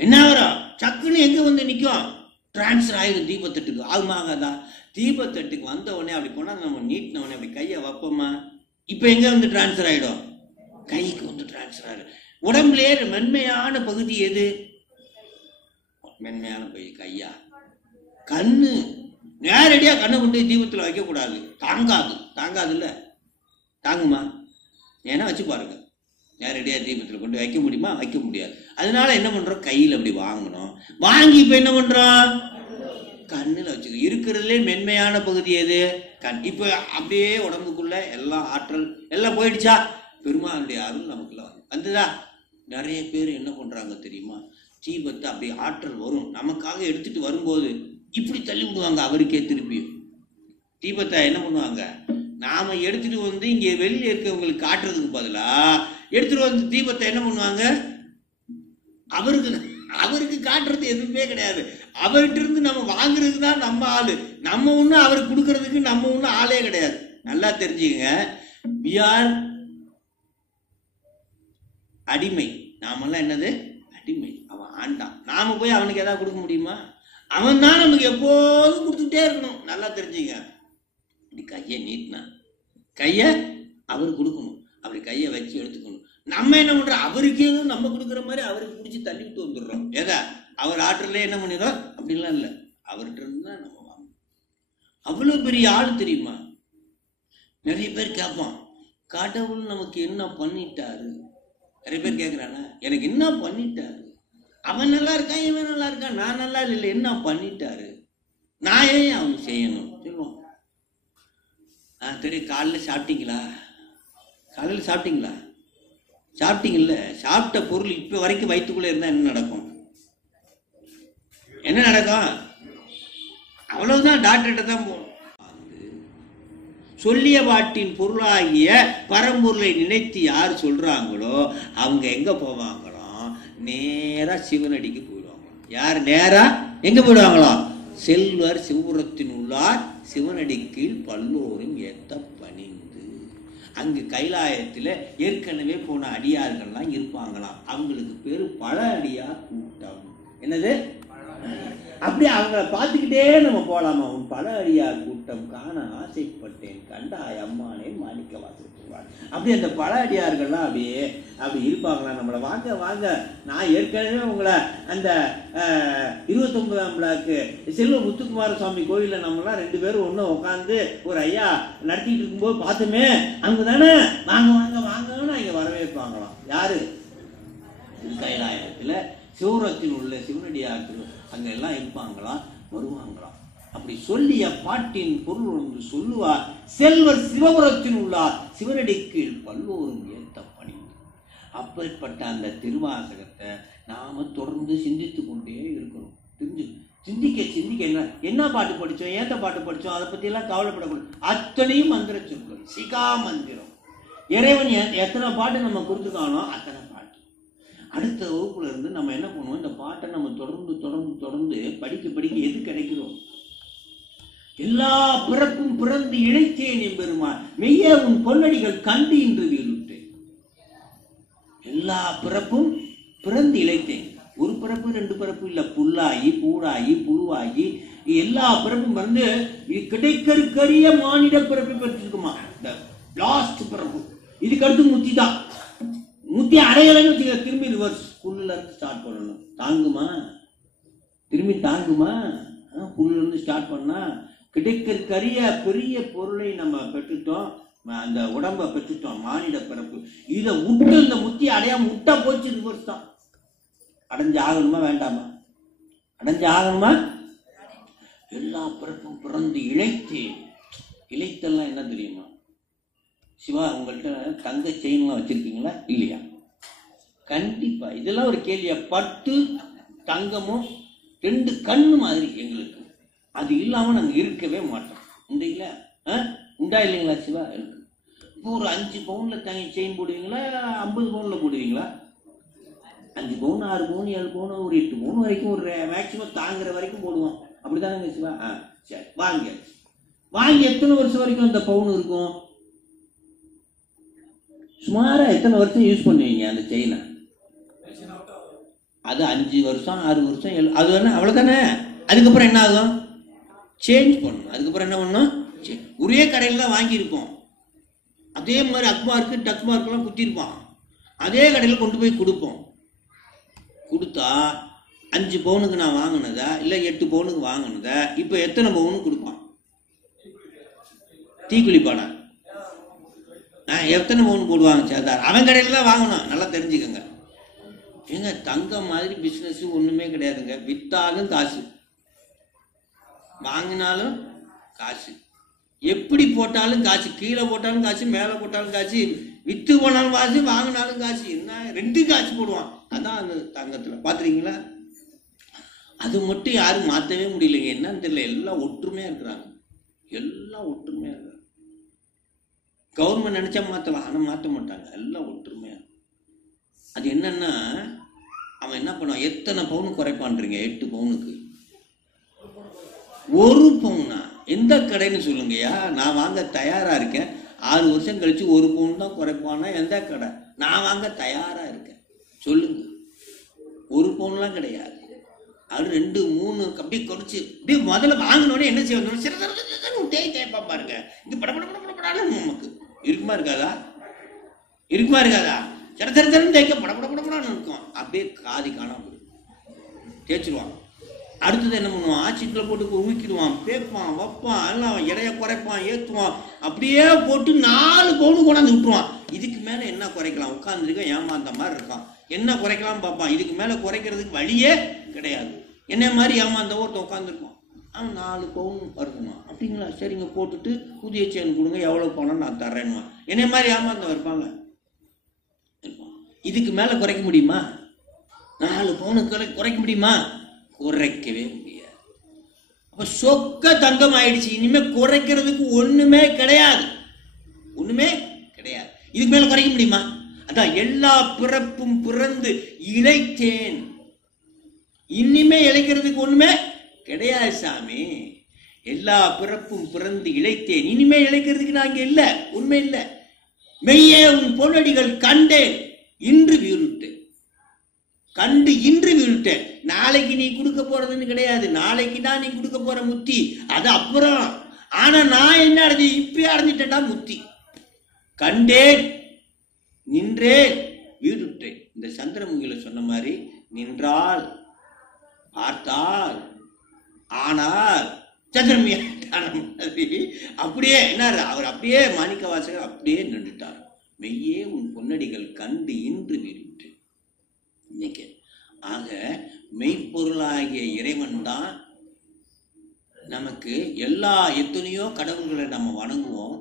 என்ன வரும்? சக்குன்னு எங்க வந்து நிற்கும்? டிரான்ஸ்பர் ஆயிடும் தீபத்தட்டுக்கு. ஆகுமாகதான்? தீபத்தட்டுக்கு வந்த உடனே அப்படி போனா நம்ம நீட்டின உடனே அப்படி கையை வைப்போமா? இப்ப எங்க வந்து டிரான்ஸ்பர் ஆயிடும்? கைக்கு வந்து டிரான்ஸ்பர் ஆயிடும். உடம்புலேயே மென்மையான பகுதி எது? மென்மையான பகுதி கையா. கண்ணு நேரடியா கண்ணை கொண்டு தீபத்துல வைக்க கூடாது. தாங்காது. தாங்காது இல்ல? தாங்குமா? ஏன்னா வச்சு பாருங்க. நேரடியா தீபத்துல கொண்டு வைக்க முடியுமா? வைக்க முடியாது. அதனால என்ன பண்றோம்? கையில அப்படி வாங்கணும். வாங்கி இப்ப என்ன பண்றோம்? கண்ணுல வச்சுக்க. இருக்கிறதுலே மென்மையான பகுதி எது? கண். இப்ப அப்படியே உடம்புக்குள்ள எல்லாம் ஆற்றல் எல்லாம் போயிடுச்சா? பெருமானுடைய அருள் நமக்குள்ள வந்துதா? நிறைய பேர் என்ன பண்றாங்க தெரியுமா? தீபத்தை அப்படி ஆற்றல் வரும் நமக்காக எடுத்துட்டு வரும்போது இப்படி தள்ளி விடுவாங்க. அவருக்கே திருப்பி தீபத்தை என்ன பண்ணுவாங்க? நாம எடுத்துட்டு வந்து இங்க வெளியில இருக்கவங்களுக்கு காட்டுறதுக்கு பதிலா எடுத்துட்டு வந்து தீபத்தை என்ன பண்ணுவாங்க? அவருக்கு காட்டுறது எதுவுமே கிடையாது. அவர்கிட்ட இருந்து நம்ம வாங்குறதுக்கு தான் நம்ம ஆளு. நம்ம ஒண்ணு அவருக்கு கொடுக்கறதுக்கு நம்ம ஒண்ணு ஆளே கிடையாது. நல்லா தெரிஞ்சுக்கங்க. we are அடிமை. நாமெல்லாம் என்னது? அடிமை. அவன் ஆண்டான். நாம போய் அவனுக்கு ஏதாவது கொடுக்க முடியுமா? அவன் தான் நமக்கு எப்போதும் கொடுத்துட்டே இருக்கணும். நல்லா தெரிஞ்சுங்க. இப்படி கையை நீட்டினா கையை அவர் கொடுக்கணும். அப்படி கையை வச்சு எடுத்துக்கணும். நம்ம என்ன பண்றோம்? அவருக்கு எதுவும் நம்ம கொடுக்குற மாதிரி அவருக்கு பிடிச்சி தள்ளி விட்டு வந்துடுறோம். ஏதா அவர் ஆற்றலே என்ன பண்ணிடுறோம்? அப்படிலாம் இல்லை. அவர்கிட்ட இருந்து தான் நம்ம வாங்கணும். அவ்வளவு பெரிய ஆள் தெரியுமா? நிறைய பேர் கேட்பான், கடவுள் நமக்கு என்ன பண்ணிட்டாரு? நிறைய பேர் கேட்குறானா, எனக்கு என்ன பண்ணிட்டாரு? அவன் நல்லா இருக்கான், இவன் நல்லா இருக்கான், நான் நல்லா இல்லை, என்ன பண்ணிட்டாரு? நான் ஏன் அவன் செய்யணும் சொல்லுவான். தெரியும். காலையில் சாப்பிட்டீங்களா? காலையில் சாப்பிட்டீங்களா? சாப்பிட்டீங்கல்ல. சாப்பிட்ட பொருள் இப்போ வரைக்கும் வயிற்றுக்குள்ளே இருந்தால் என்ன நடக்கும்? என்ன நடக்கும்? அவ்வளவுதான். டாக்டர்கிட்ட தான் போகணும். சொல்லிய பாட்டின் பொருளாகிய பரம்பொருளை நினைத்து யார் சொல்றாங்களோ அவங்க எங்க போவாங்களோ? நேரா சிவனடிக்கு போயிடுவாங்க. யார் நேரா எங்க போயிடுவாங்களோ? செல்வர் சிவபுரத்தின் உள்ளார் சிவனடிக்கு பல்லோரும் ஏத்த பணிந்து. அங்கு கைலாயத்தில் ஏற்கனவே போன அடியார்கள்லாம் இருப்பாங்களாம். அவங்களுக்கு பேரு பல அடியார் கூட்டம். என்னது? அப்படி அவங்கள பார்த்துக்கிட்டே நம்ம போலாமா? உன் பல அடியார் கூட்டம் காண ஆசைப்பட்டேன், கண்டாய் அம்மானே மாணிக்க வாசல். அப்படி அந்த பல அடியார்கள்லாம் அப்படி இருப்பாங்களா? நம்மளை வாங்க வாங்க, நான் ஏற்கனவே உங்களை அந்த 29ஆம் பிளாக்கு செல்வ முத்துக்குமார சுவாமி கோயிலில் நம்மளாம் 2 பேரும் ஒன்று உட்காந்து ஒரு ஐயா நடத்திட்டு இருக்கும்போது பார்த்தோமே, அங்கே தானே வாங்க வாங்க வாங்கன்னு இங்கே வரவேற்பாங்களாம். யாரு? கைலாயத்தில் சிவபுரத்தில் உள்ள சிவனடியார்கள் அங்க எல்லாம் இருப்பாங்களாம், வருவாங்களாம். அப்படி சொல்லிய பாட்டின் பொருள் ஒன்று சொல்லுவார், செல்வர் சிவபுரத்தில் உள்ளார் சிவனடிக்கு பல்லோரும் ஏத்த பணிந்து. அப்பேற்பட்ட அந்த திருவாசகத்தை நாம தொடர்ந்து சிந்தித்து கொண்டே இருக்கணும். சிந்திக்க சிந்திக்க என்ன பாட்டு படித்தோம், ஏத்த பாட்டு படித்தோம், அதை பத்தி எல்லாம் கவலைப்படக்கூடாது. அத்தனையும் மந்திர சொற்கள், சிகா மந்திரம். இறைவன் எத்தனை பாட்டு நம்ம கொடுத்துக்கானோ அத்தனை பாட்டு. அடுத்த வகுப்புல இருந்து நம்ம என்ன பண்ணுவோம்? இந்த பாட்டை நம்ம தொடர்ந்து தொடர்ந்து தொடர்ந்து படிக்க படிக்க எது கிடைக்கிறோம்? எல்லா பிறப்பும் பிறந்து இழைத்தேன் எம்பெருமான், மெய்ய உன் பொன்னடிகள் கண்டு இன்று வீழுட்டேன். எல்லா பிறப்பும் பிறந்து இழைத்தேன். ஒரு பிறப்பு 2 பிறப்பு இல்ல, புல்லாகி பூடாகி புழுவாகி எல்லா பிறப்பும் வந்து கிடைக்கற்கரிய மானிட பிறப்பை பெற்றிருக்குமா. இந்த லாஸ்ட் பிறப்பு, இதுக்கு அடுத்து முத்தி தான். முத்தி அடையலைன்னு வச்சுக்க, திரும்பி ரிவர்ஸ் புல்லுல இருந்து ஸ்டார்ட் பண்ணணும். தாங்குமா? திரும்பி தாங்குமா? புல்லுல இருந்து ஸ்டார்ட் பண்ணா கிடைக்கற்கரிய பெரிய பொருளை நம்ம பெற்றுட்டோம், அந்த உடம்ப பெற்றுட்டோம், மானிட பிறப்பு. இதை விட்டு இந்த முத்தி அடையாம விட்டா போச்சு, ரிவர்ஸ் தான். அடைஞ்சு ஆகணுமா வேண்டாமா? அடைஞ்சு ஆகணுமா? எல்லா பிறப்பும் பிறந்து இழைத்தேன். இழைத்தெல்லாம் என்ன தெரியுமா? சிவா, உங்கள்கிட்ட தங்க செயின்லாம் வச்சிருக்கீங்களா இல்லையா? கண்டிப்பா. இதெல்லாம் ஒரு கேள்வியா? பட்டு தங்கமும் 2 கண்ணு மாதிரி எங்களுக்கு. அது இல்லாம நாங்க இருக்கவே மாட்டோம். உண்டா உண்டா இல்லைங்களா சிவா? இருக்கு. இப்போ ஒரு 5 பவுன்ல தங்க செயின் போடுவீங்களா, 50 பவுன்ல போடுவீங்களா? 5 பவுன் 6 பவுன் 7 பவுன் ஒரு 8 பவுன் வரைக்கும் ஒரு மேக்சிமம் தாங்குற வரைக்கும் போடுவோம். அப்படிதானங்க சிவா? சரி, வாங்கி எத்தனை வருஷம் வரைக்கும் அந்த பவுன் இருக்கும்? சுமாரா எத்தனை வருஷம் யூஸ் பண்ணுவீங்க அந்த செயினை? அது 5 வருஷம் 6 வருஷம் 7, அது வேணா அவ்வளவுதானே. அதுக்கப்புறம் என்ன ஆகும்? சேஞ்ச் பண்ணணும். அதுக்கப்புறம் என்ன பண்ணணும்? ஒரே கடையில் தான் வாங்கியிருப்போம். அதே மாதிரி அக்மார்க்கு டக்மார்க்கெல்லாம் குத்திருப்பான். அதே கடையில் கொண்டு போய் கொடுப்போம். கொடுத்தா 5 பவுனுக்கு நான் வாங்கினதா இல்லை 8 பவுனுக்கு வாங்கினதா இப்போ எத்தனை பவுனுக்கு கொடுப்பான்? தீக்குளிப்பானா? எத்தனை பவுன் போடுவாங்க சாதாரண? அவன் கடையில் தான் வாங்கணும். நல்லா தெரிஞ்சுக்கோங்க. ஏங்க, தங்கம் மாதிரி பிஸ்னஸ் ஒன்றுமே கிடையாதுங்க. வித்தாலும் காசு, வாங்கினாலும் காசு. எப்படி போட்டாலும் காசு. கீழே போட்டாலும் காசு, மேலே போட்டாலும் காசு. வித்து போனாலும் காசு, வாங்கினாலும் காசு. என்ன 2 காசு போடுவான். அதான் அந்த தங்கத்தில் பார்த்துருக்கீங்களா? அது மட்டும் யாரும் மாற்றவே முடியலைங்க. என்னன்னு தெரியல. எல்லாம் ஒற்றுமையாக இருக்கிறாங்க. எல்லாம் ஒற்றுமையாக இருக்கிறாங்க. கவர்மெண்ட் நினைச்சா மாற்றலாம், ஆனால் மாற்ற மாட்டாங்க. எல்லாம் ஒற்றுமையாக. அது என்னன்னா, அவன் என்ன பண்ணுவான்? எத்தனை பவுன் குறைப்பான்றீங்க? 8 பவுனுக்கு 1 பவுனா? எந்த கடைன்னு சொல்லுங்கய்யா, நான் வாங்க தயாரா இருக்கேன். 6 வருஷம் கழிச்சு 1 பவுன் தான் குறைப்பானா எந்த கடை? நான் வாங்க தயாரா இருக்கேன், சொல்லுங்க. 1 பவுன்லாம் கிடையாது, அது 2 3 அப்படியே குறைச்சு அப்படியே முதல்ல வாங்கினோடனே என்ன செய்யணும், தேய்ப்பா பாருங்க. இது படப்படப்படப்படான்னு நமக்கு இருக்குமா இருக்காதா? இருக்குமா இருக்காதா? சிறத்திரத்திலும் தேய்க்க படப்படப்படப்படான்னு இருக்கும். அப்படியே காதி காணாம தேய்ச்சிடுவான். அடுத்தது என்ன பண்ணுவான், ஆச்சிட்டில் போட்டு ஊக்கிடுவான், பேப்பான், வைப்பான், எல்லாம் இடைய குறைப்பான், ஏற்றுவான், அப்படியே போட்டு 4 பவுன் கொண்டாந்து விட்டுருவான். இதுக்கு மேலே என்ன குறைக்கலாம், உட்காந்துருக்க ஏமாந்த மாதிரி இருக்கான், என்ன குறைக்கலாம் பார்ப்பான். இதுக்கு மேலே குறைக்கிறதுக்கு வழியே கிடையாது. என்ன மாதிரி ஏமாந்த ஒருத்தன் உட்காந்துருப்பான், அவன் 4 பவுன் வருதுமா. அப்படிங்களா, சரிங்க, போட்டுட்டு புதிய செயின் கொடுங்க, எவ்வளோ பணம் நான் தர்றேன்னுவான். என்ன மாதிரி ஏமாந்தவன் இருப்பாங்க. இதுக்கு மேலே குறைக்க முடியுமா? 4 பவுனுக்கு குறைக்க முடியுமா? குறைக்கவே முடியாது. அப்ப சொக்க தங்கம் ஆயிடுச்சு. இனிமே குறைக்கிறதுக்கு ஒண்ணுமே கிடையாது, ஒண்ணுமே கிடையாது. இதுக்கு மேல குறைக்க முடியுமா? அதான் எல்லா பிறப்பும் பிறந்து இழைத்தேன், இனிமே இழைக்கிறதுக்கு ஒண்ணுமே கிடையாது சாமி. எல்லா பிறப்பும் பிறந்து இழைத்தேன், இனிமே இழைக்கிறதுக்கு நாங்க இல்ல, உண்மை இல்ல. மெய்யே உன் பொன்னடிகள் கண்டேன், இன்று வீழ்ட்டேன். கண்டு இன்று வீழ்ட்டேன். நாளைக்கு நீ கொடுக்க போறதுன்னு கிடையாது, நாளைக்கு தான் நீ கொடுக்க போற முத்தி, அது அப்புறம். ஆனா நான் என்ன அடைஞ்சு, இப்பயே அடைஞ்சிட்டேன்டா முத்தி. கண்டேன், நின்றேன், வீடுட்டேன். இந்த சந்திரமுகில சொன்ன மாதிரி, நின்றால், பார்த்தால், ஆனால் சந்திரமுகி அப்படியே என்ன, அவர் அப்படியே மாணிக்க வாசகர் அப்படியே நின்றுட்டார். மெய்யே உன் பொன்னடிகள் கண்டு இன்று வீடுட்டேன். இன்னைக்கு ஆக மெய்ப்பொருளாகிய இறைவன் தான் நமக்கு எத்தனையோ கடவுள்களை நம்ம வணங்குவோம்,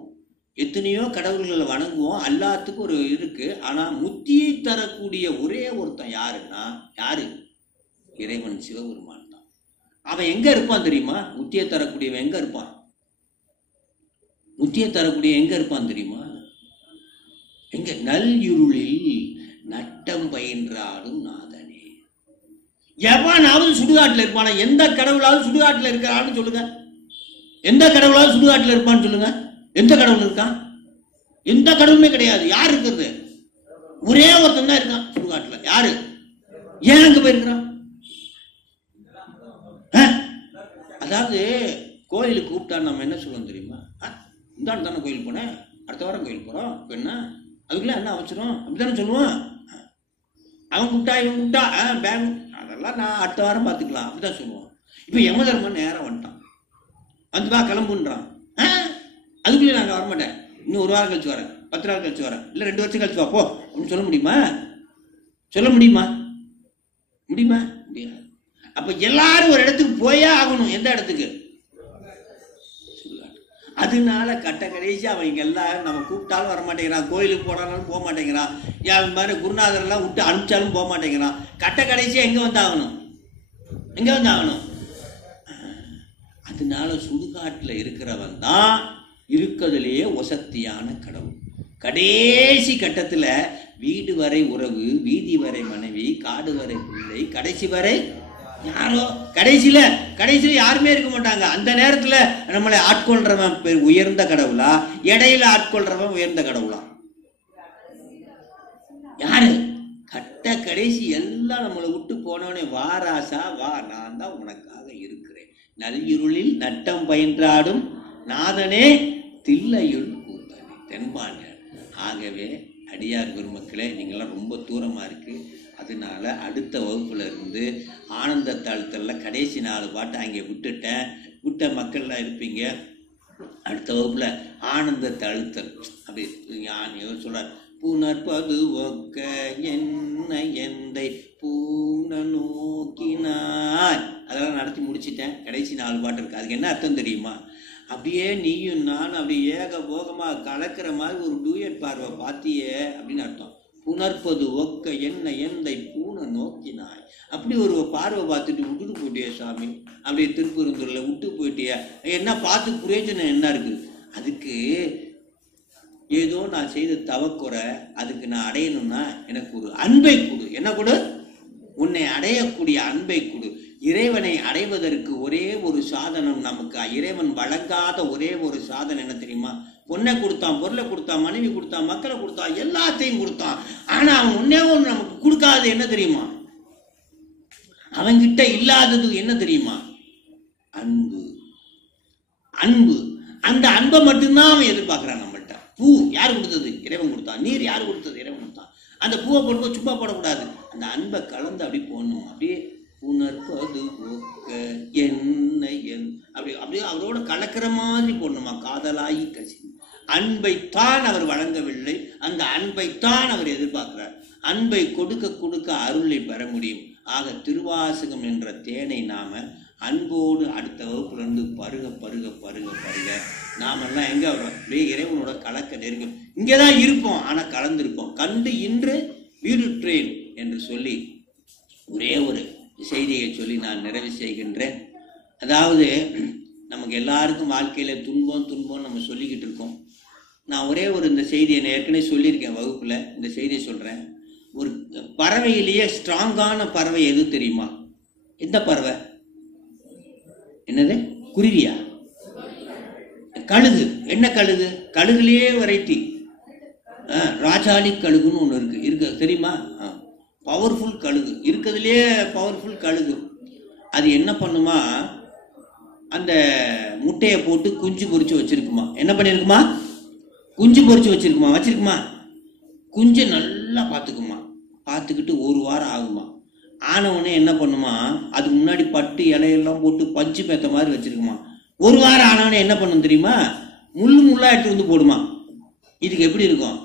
எத்தனையோ கடவுள்களை வணங்குவோம், எல்லாத்துக்கும் ஒரு இருக்கு. ஆனா முத்தியை தரக்கூடிய ஒரே ஒருத்தன் யாருன்னா, யாரு? இறைவன் சிவபெருமான் தான். அவன் எங்க இருப்பான் தெரியுமா? முத்தியை தரக்கூடியவன் எங்க இருப்பான்? முத்தியை தரக்கூடிய எங்க இருப்பான் தெரியுமா? எங்க? நல் இருளில் நட்டம் பயின்றாலும் நாதனே. எவனாவது சுடுகாட்டில் இருப்பானா? எந்த கடவுளாவது சுடுகாட்டில் இருக்கிறான்னு சொல்லுங்க. எந்த கடவுளாவது சுடுகாட்டில் இருப்பான்னு சொல்லுங்க. எந்த கடவுள் இருக்கான்? எந்த கடவுளுமே கிடையாது. யார் இருக்கிறது? ஒரே ஒருத்தன் தான் இருக்கான் சுடுகாட்டில். யாரு? ஏன் அங்க போயிருக்கிறான்? அதாவது கோயிலுக்கு கூப்பிட்டா நம்ம என்ன சொல்லுவோம் தெரியுமா? இந்தாண்டு தானே கோயில் போனேன், அடுத்த வாரம் கோயில் போறோம், இப்போ என்ன அதுக்குள்ள என்ன அவசரம், அப்படித்தானே சொல்லுவான். அவன் கூப்பிட்டா இவன் கூப்பிட்டா பேங்க், அதெல்லாம் நான் அடுத்த வாரம் பார்த்துக்கலாம், அப்படிதான் சொல்லுவான். இப்போ யமதர்மன் நேரம் வந்துட்டான், வந்துவா கிளம்புன்றான். அதுக்குள்ளே நாங்கள் வரமாட்டேன், இன்னும் 1 வாரம் கழிச்சு வரேன், 10 நாள் கழிச்சு வரேன், இல்லை 2 வருஷம் கழிச்சு வா போ அப்படின்னு சொல்ல முடியுமா? சொல்ல முடியுமா? முடியுமா? முடியாது. அப்ப எல்லாரும் ஒரு இடத்துக்கு போயே ஆகணும். எந்த இடத்துக்கு? அதனால கட்ட கடைசி அவங்க எல்லாம் நம்ம கூப்பிட்டாலும் வரமாட்டேங்கிறான், கோயிலுக்கு போனாலும் போக மாட்டேங்கிறான், என் மாதிரி குருநாதரெல்லாம் விட்டு அனுப்பிச்சாலும் போக மாட்டேங்கிறான். கட்ட கடைசியா எங்க வந்தாகணும்? எங்க வந்தாகணும்? அதனால சுடுகாட்டுல இருக்கிறவன் தான் இருக்கிறதுலேயே ஒசத்தியான கடவுள். கடைசி கட்டத்துல வீடு வரை உறவு, வீதி வரை மனைவி, காடு வரை பிள்ளை, கடைசி வரை யாரோ, கடைசியில யாருமே இருக்க மாட்டாங்க. அந்த நேரத்துல நம்மளை ஆட்கொள்றவன் உயர்ந்த கடவுளா, இடையில ஆட்கொள்றவன் உயர்ந்த கடவுளா? யாரு? கட்ட கடைசி எல்லாம் நம்மளை விட்டு போனவனே, வாராசா வா, நான் தான் உனக்காக இருக்கிறேன், நல்இருளில் நட்டம் பயின்றாடும் நாதனே தில்லையுள் கூத்தனே, தென்பாண்டியன். ஆகவே அடியார் பெருமக்களே, நீங்களாம் ரொம்ப தூரமாக இருக்குது. அதனால அடுத்த வகுப்புல இருந்து ஆனந்த தாழ்த்தல்ல கடைசி 4 பாட்டு அங்கே விட்ட மக்கள்லாம் இருப்பீங்க. அடுத்த வகுப்புல ஆனந்த தாழ்த்தல் அப்படி சொல்றார். புனர்பது ஒக்க என்ன எந்தை பூன நோக்கினாய், அதெல்லாம் நடத்தி முடிச்சிட்டேன். கடைசி 4 பாட்டு இருக்கு. அதுக்கு என்ன அர்த்தம் தெரியுமா? அப்படியே நீயும் நான் அப்படியே ஏக போகமா கலக்கிற மாதிரி ஒரு டூயட் பார்வை பார்த்தியே அப்படின்னு அர்த்தம். புனர்பது ஒக்க என்ன எந்தை பூனை நோக்கினாய், அப்படி ஒரு பார்வை பார்த்துட்டு விட்டுட்டு போயிட்டிய சாமி, அப்படியே திருப்பெருந்தூர்ல விட்டு போயிட்டிய, என்ன பார்த்து பிரயோஜனம் என்ன இருக்கு? அதுக்கு ஏதோ நான் செய்த தவக்குறை, அதுக்கு நான் அடையணும்னா எனக்கு ஒரு அன்பை கொடு. என்ன கொடு? உன்னை அடையக்கூடிய அன்பை கொடு. இறைவனை அடைவதற்கு ஒரே ஒரு சாதனம், நமக்கு இறைவன் வழங்காத ஒரே ஒரு சாதனம் என்ன தெரியுமா? பொண்ணை கொடுத்தான், பொருளை கொடுத்தான், மனைவி கொடுத்தான், மக்களை கொடுத்தான், எல்லாத்தையும் கொடுத்தான். ஆனா அவன் ஒன்னே ஒன்று நமக்கு கொடுக்காதது என்ன தெரியுமா? அவன்கிட்ட இல்லாதது என்ன தெரியுமா? அன்பு. அன்பு. அந்த அன்பை மட்டும்தான் அவன் எதிர்பார்க்கிறான் நம்மள்கிட்ட. பூ யார் கொடுத்தது? இறைவன் கொடுத்தான். நீர் யார் கொடுத்தது? இறைவன் கொடுத்தான். அந்த பூவை போடும்போது சும்மா போடக்கூடாது, அந்த அன்பை கலந்து அப்படி போடணும். அப்படியே உணர்வது என்ன அப்படி அப்படியே அவரோட கலக்கிற மாதிரி போடணுமா? காதலாகி கசி. அன்பைத்தான் அவர் வழங்கவில்லை, அந்த அன்பைத்தான் அவர் எதிர்பார்க்கிறார். அன்பை கொடுக்க கொடுக்க அருளை பெற முடியும். ஆக திருவாசகம் என்ற தேனை நாம அன்போடு அடுத்த வகுப்புலேருந்து பருக பருக பருக பருக நாமெல்லாம் எங்கே வரோம்? அப்படியே இறைவனோட கலக்க நெருங்கும். இங்கே தான் இருப்போம், ஆனால் கலந்துருப்போம். கண்டு இன்று வீடுற்றேன் என்று சொல்லி ஒரே ஒரு செய்தியை சொல்லி நான் நிறைவு செய்கின்றேன். அதாவது நமக்கு எல்லாருக்கும் வாழ்க்கையில் துன்பம் துன்பம் நம்ம சொல்லிக்கிட்டு இருக்கோம். நான் ஒரே ஒரு இந்த செய்தியை நான் ஏற்கனவே சொல்லியிருக்கேன் வகுப்பில், இந்த செய்தியை சொல்கிறேன். ஒரு பறவையிலேயே ஸ்ட்ராங்கான பறவை எது தெரியுமா? எந்த பறவை? என்னது? குருவியா? கழுகு. என்ன கழுகு? கழுகுலேயே வெரைட்டி. ராஜாளி கழுகுன்னு ஒன்று இருக்கு தெரியுமா? பவர்ஃபுல் கழுகு இருக்கிறதுலேயே பவர்ஃபுல் கழுகு. அது என்ன பண்ணுமா? அந்த முட்டையை போட்டு குஞ்சு பொறிச்சு வச்சிருக்குமா? என்ன பண்ணிருக்குமா? குஞ்சு பொறிச்சு வச்சிருக்குமா? குஞ்சை நல்லா பார்த்துக்குமா? பார்த்துக்கிட்டு ஒரு வாரம் ஆகுமா? ஆனவுடனே என்ன பண்ணுமா? அதுக்கு முன்னாடி பட்டு இலையெல்லாம் போட்டு பஞ்சு பேத்த மாதிரி வச்சிருக்குமா? ஒரு வாரம் ஆனவனே என்ன பண்ணும் தெரியுமா? முள்ளா எடுத்து வந்து போடுமா. இதுக்கு எப்படி இருக்கும்?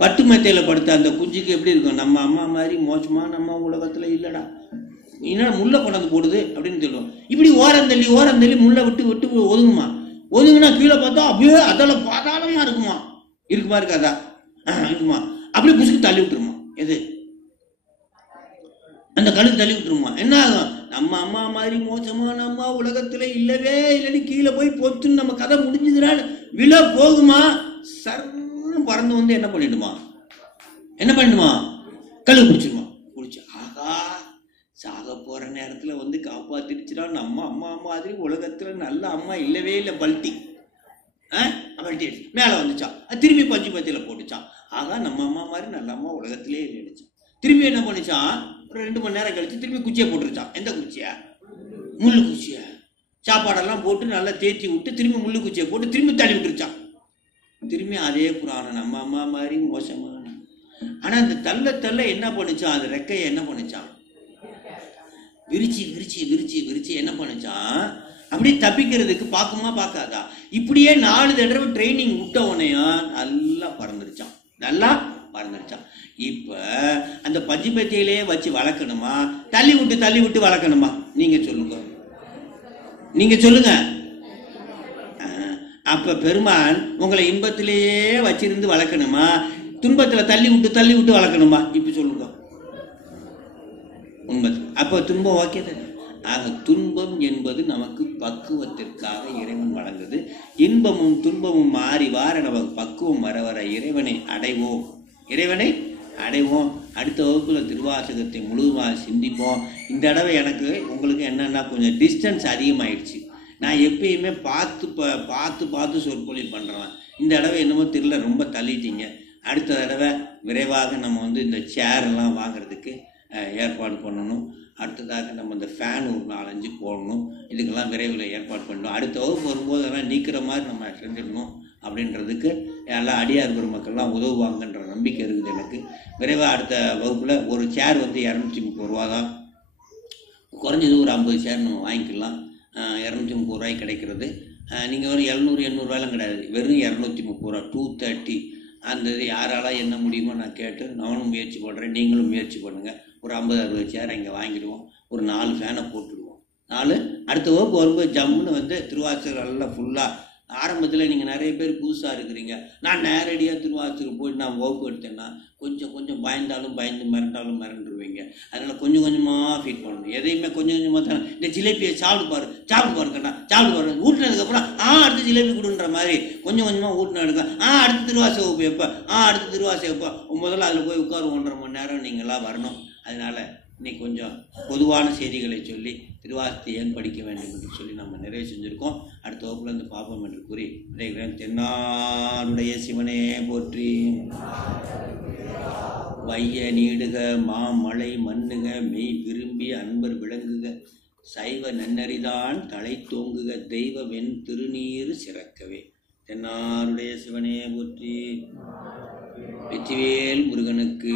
பட்டு மெத்தையில படுத்த அந்த குஞ்சுக்கு எப்படி இருக்கும்? நம்ம அம்மா மாதிரி மோசமா நம்ம உலகத்துல இல்லடா, என்ன முள்ளை கொண்டாந்து போடுது அப்படின்னு சொல்லுவோம். இப்படி ஓரந்தள்ளி முள்ளை விட்டு ஒதுங்குமா. ஒதுங்குனா கீழே பார்த்தா அப்படியே அதெல்லாம் பாதாளமா இருக்குமா இருக்காதா? இருக்குமா. அப்படியே புசுக்கு தள்ளி விட்டுருமா. எது? அந்த கழுகு தள்ளி விட்டுருமா. என்ன ஆகும்? நம்ம அம்மா மாதிரி மோசமான அம்மா உலகத்துல இல்லவே இல்லைன்னு கீழே போய் பொத்துன்னு நம்ம கதை முடிஞ்சதுனால விழ போகுமா? சர்ன்னு பறந்து வந்து என்ன பண்ணிடுமா? கழுகு பிடிச்சிருமா. பிடிச்சி ஆகா சாக போற நேரத்துல வந்து காப்பாத்திடுச்சுடா, நம்ம அம்மா மாதிரி உலகத்துல நல்ல அம்மா இல்லவே இல்லை, பல்ட்டி மேல வந்துச்சான். திரும்பி பஞ்சு பத்தியில போட்டுச்சான். ஆகா நம்ம அம்மா மாதிரி நல்ல அம்மா உலகத்திலே இல்லைச்சான். திரும்பி என்ன பண்ணிச்சான்? ஒரு 2 மணி நேரம் கழிச்சு திரும்பி குச்சியை போட்டுருச்சான். எந்த குச்சியா? முள்ளு குச்சியா. சாப்பாடெல்லாம் போட்டு நல்லா தேய்ச்சி விட்டு திரும்பி முள்ளு குச்சியை போட்டு திரும்பி தள்ளி விட்டுருச்சான். திரும்பி அதே புராணம் நம்ம அம்மா மாதிரி மோசமான. ஆனா அந்த தள்ள என்ன பண்ணிச்சான்? அது ரெக்கையை என்ன பண்ணிச்சான்? விரிச்சு என்ன பண்ணிச்சான்? அப்படியே தப்பிக்கிறதுக்கு பார்க்குமா பார்க்காதா? இப்படியே 4 தடவை ட்ரைனிங் விட்ட உடனேயும் நல்லா பறந்துருச்சான். இப்ப அந்த பஞ்சு பத்தியிலே வச்சு வளர்க்கணுமா, தள்ளி விட்டு வளர்க்கணுமா? நீங்க சொல்லுங்க. அப்ப பெருமான் உங்களை இன்பத்திலேயே வச்சிருந்து வளர்க்கணுமா, துன்பத்துல தள்ளி விட்டு வளர்க்கணுமா? இப்ப சொல்லுங்க. உண்மை. அப்ப துன்பம் ஓகே தானே? ஆக துன்பம் என்பது நமக்கு பக்குவத்திற்காக இறைவன் வழங்குது. இன்பமும் துன்பமும் மாறி வார நமக்கு பக்குவம் வர இறைவனை அடைவோம். அடுத்த வகுப்புல திருவாசகத்தை முழுவதுமாக சிந்திப்போம். இந்த தடவை எனக்கு உங்களுக்கு என்னன்னா கொஞ்சம் டிஸ்டன்ஸ் அதிகமாயிடுச்சு. நான் எப்பயுமே பார்த்து சொற்பொழிவு பண்றேன். இந்த தடவை என்னமோ தெரியல, ரொம்ப தள்ளிட்டீங்க. அடுத்த தடவை விரைவாக நம்ம வந்து இந்த சேரெல்லாம் வாங்கிறதுக்கு ஏற்பாடு பண்ணணும். அடுத்ததாக நம்ம இந்த ஃபேன் ஒரு 4-5 போடணும். இதுக்கெல்லாம் விரைவில் ஏற்பாடு பண்ணணும். அடுத்த வகுப்பு வரும்போது அதெல்லாம் நீக்கிற மாதிரி நம்ம செஞ்சிடணும். அப்படின்றதுக்கு எல்லாம் அடியார் பெருமக்கள்லாம் உதவுவாங்கன்ற நம்பிக்கை இருக்குது எனக்கு. விரைவாக அடுத்த வகுப்பில் ஒரு சேர் வந்து 230 ரூபா தான், குறைஞ்சது ஒரு 50 சேர் நம்ம வாங்கிக்கலாம். 230 ரூபாய்க்கு கிடைக்கிறது. நீங்கள் ஒரு 700-800 ரூபாயெல்லாம் கிடையாது, வெறும் 230 ரூபா, 230. அந்த இது யாரால என்ன முடியுமோ நான் கேட்டு நானும் முயற்சி பண்ணுறேன், நீங்களும் முயற்சி பண்ணுங்கள். ஒரு 50-60 சேர் இங்கே வாங்கிடுவோம். ஒரு 4 ஃபேனை போட்டுடுவோம். 4 அடுத்த வகுப்பு வரும்போது ஜம்முன்னு வந்து திருவாசகம் எல்லாம் ஃபுல்லாக. ஆரம்பத்தில் நீங்கள் நிறைய பேர் புதுசாக இருக்கிறீங்க. நான் நேரடியாக திருவாசகம் போயிட்டு நான் வகுப்பு எடுத்தேன்னா கொஞ்சம் பயந்து மிரண்டுருவீங்க. அதனால் கொஞ்சம் கொஞ்சமாக ஃபீட் பண்ணணும். எதையுமே கொஞ்சம் கொஞ்சமாக தான். இந்த ஜிலேபியை சாப்பிட்டு பாரு கண்ணா, சாப்பிட்டு பாரு. ஊட்டினதுக்கப்புறம் அடுத்து ஜிலேபி கொடுன்ற மாதிரி கொஞ்சம் கொஞ்சமாக ஊட்டின எடுக்க. அடுத்து திருவாசக வகுப்பு எப்போ? அடுத்து திருவாசகம் எப்போ? முதல்ல அதில் போய் உட்காரு 1.5 மணி நேரம் நீங்களாம் வரணும். அதனால் இன்னைக்கு கொஞ்சம் பொதுவான செய்திகளை சொல்லி திருவாசகத்தை ஏன் படிக்க வேண்டும் என்று சொல்லி நம்ம நிறைவு செஞ்சுருக்கோம். அடுத்த வகுப்புல இருந்து பார்ப்போம் என்று கூறி விடைகிறேன். தென்னாருடைய சிவனே போற்றி. வைய நீடுக மாமலை மண்ணுக மெய் விரும்பி அன்பர் விளங்குக சைவ நன்னறிதான் தலை தோங்குக தெய்வ வெண் திருநீர் சிறக்கவே. தென்னாருடைய சிவனே போற்றி. வெற்றிவேல் முருகனுக்கு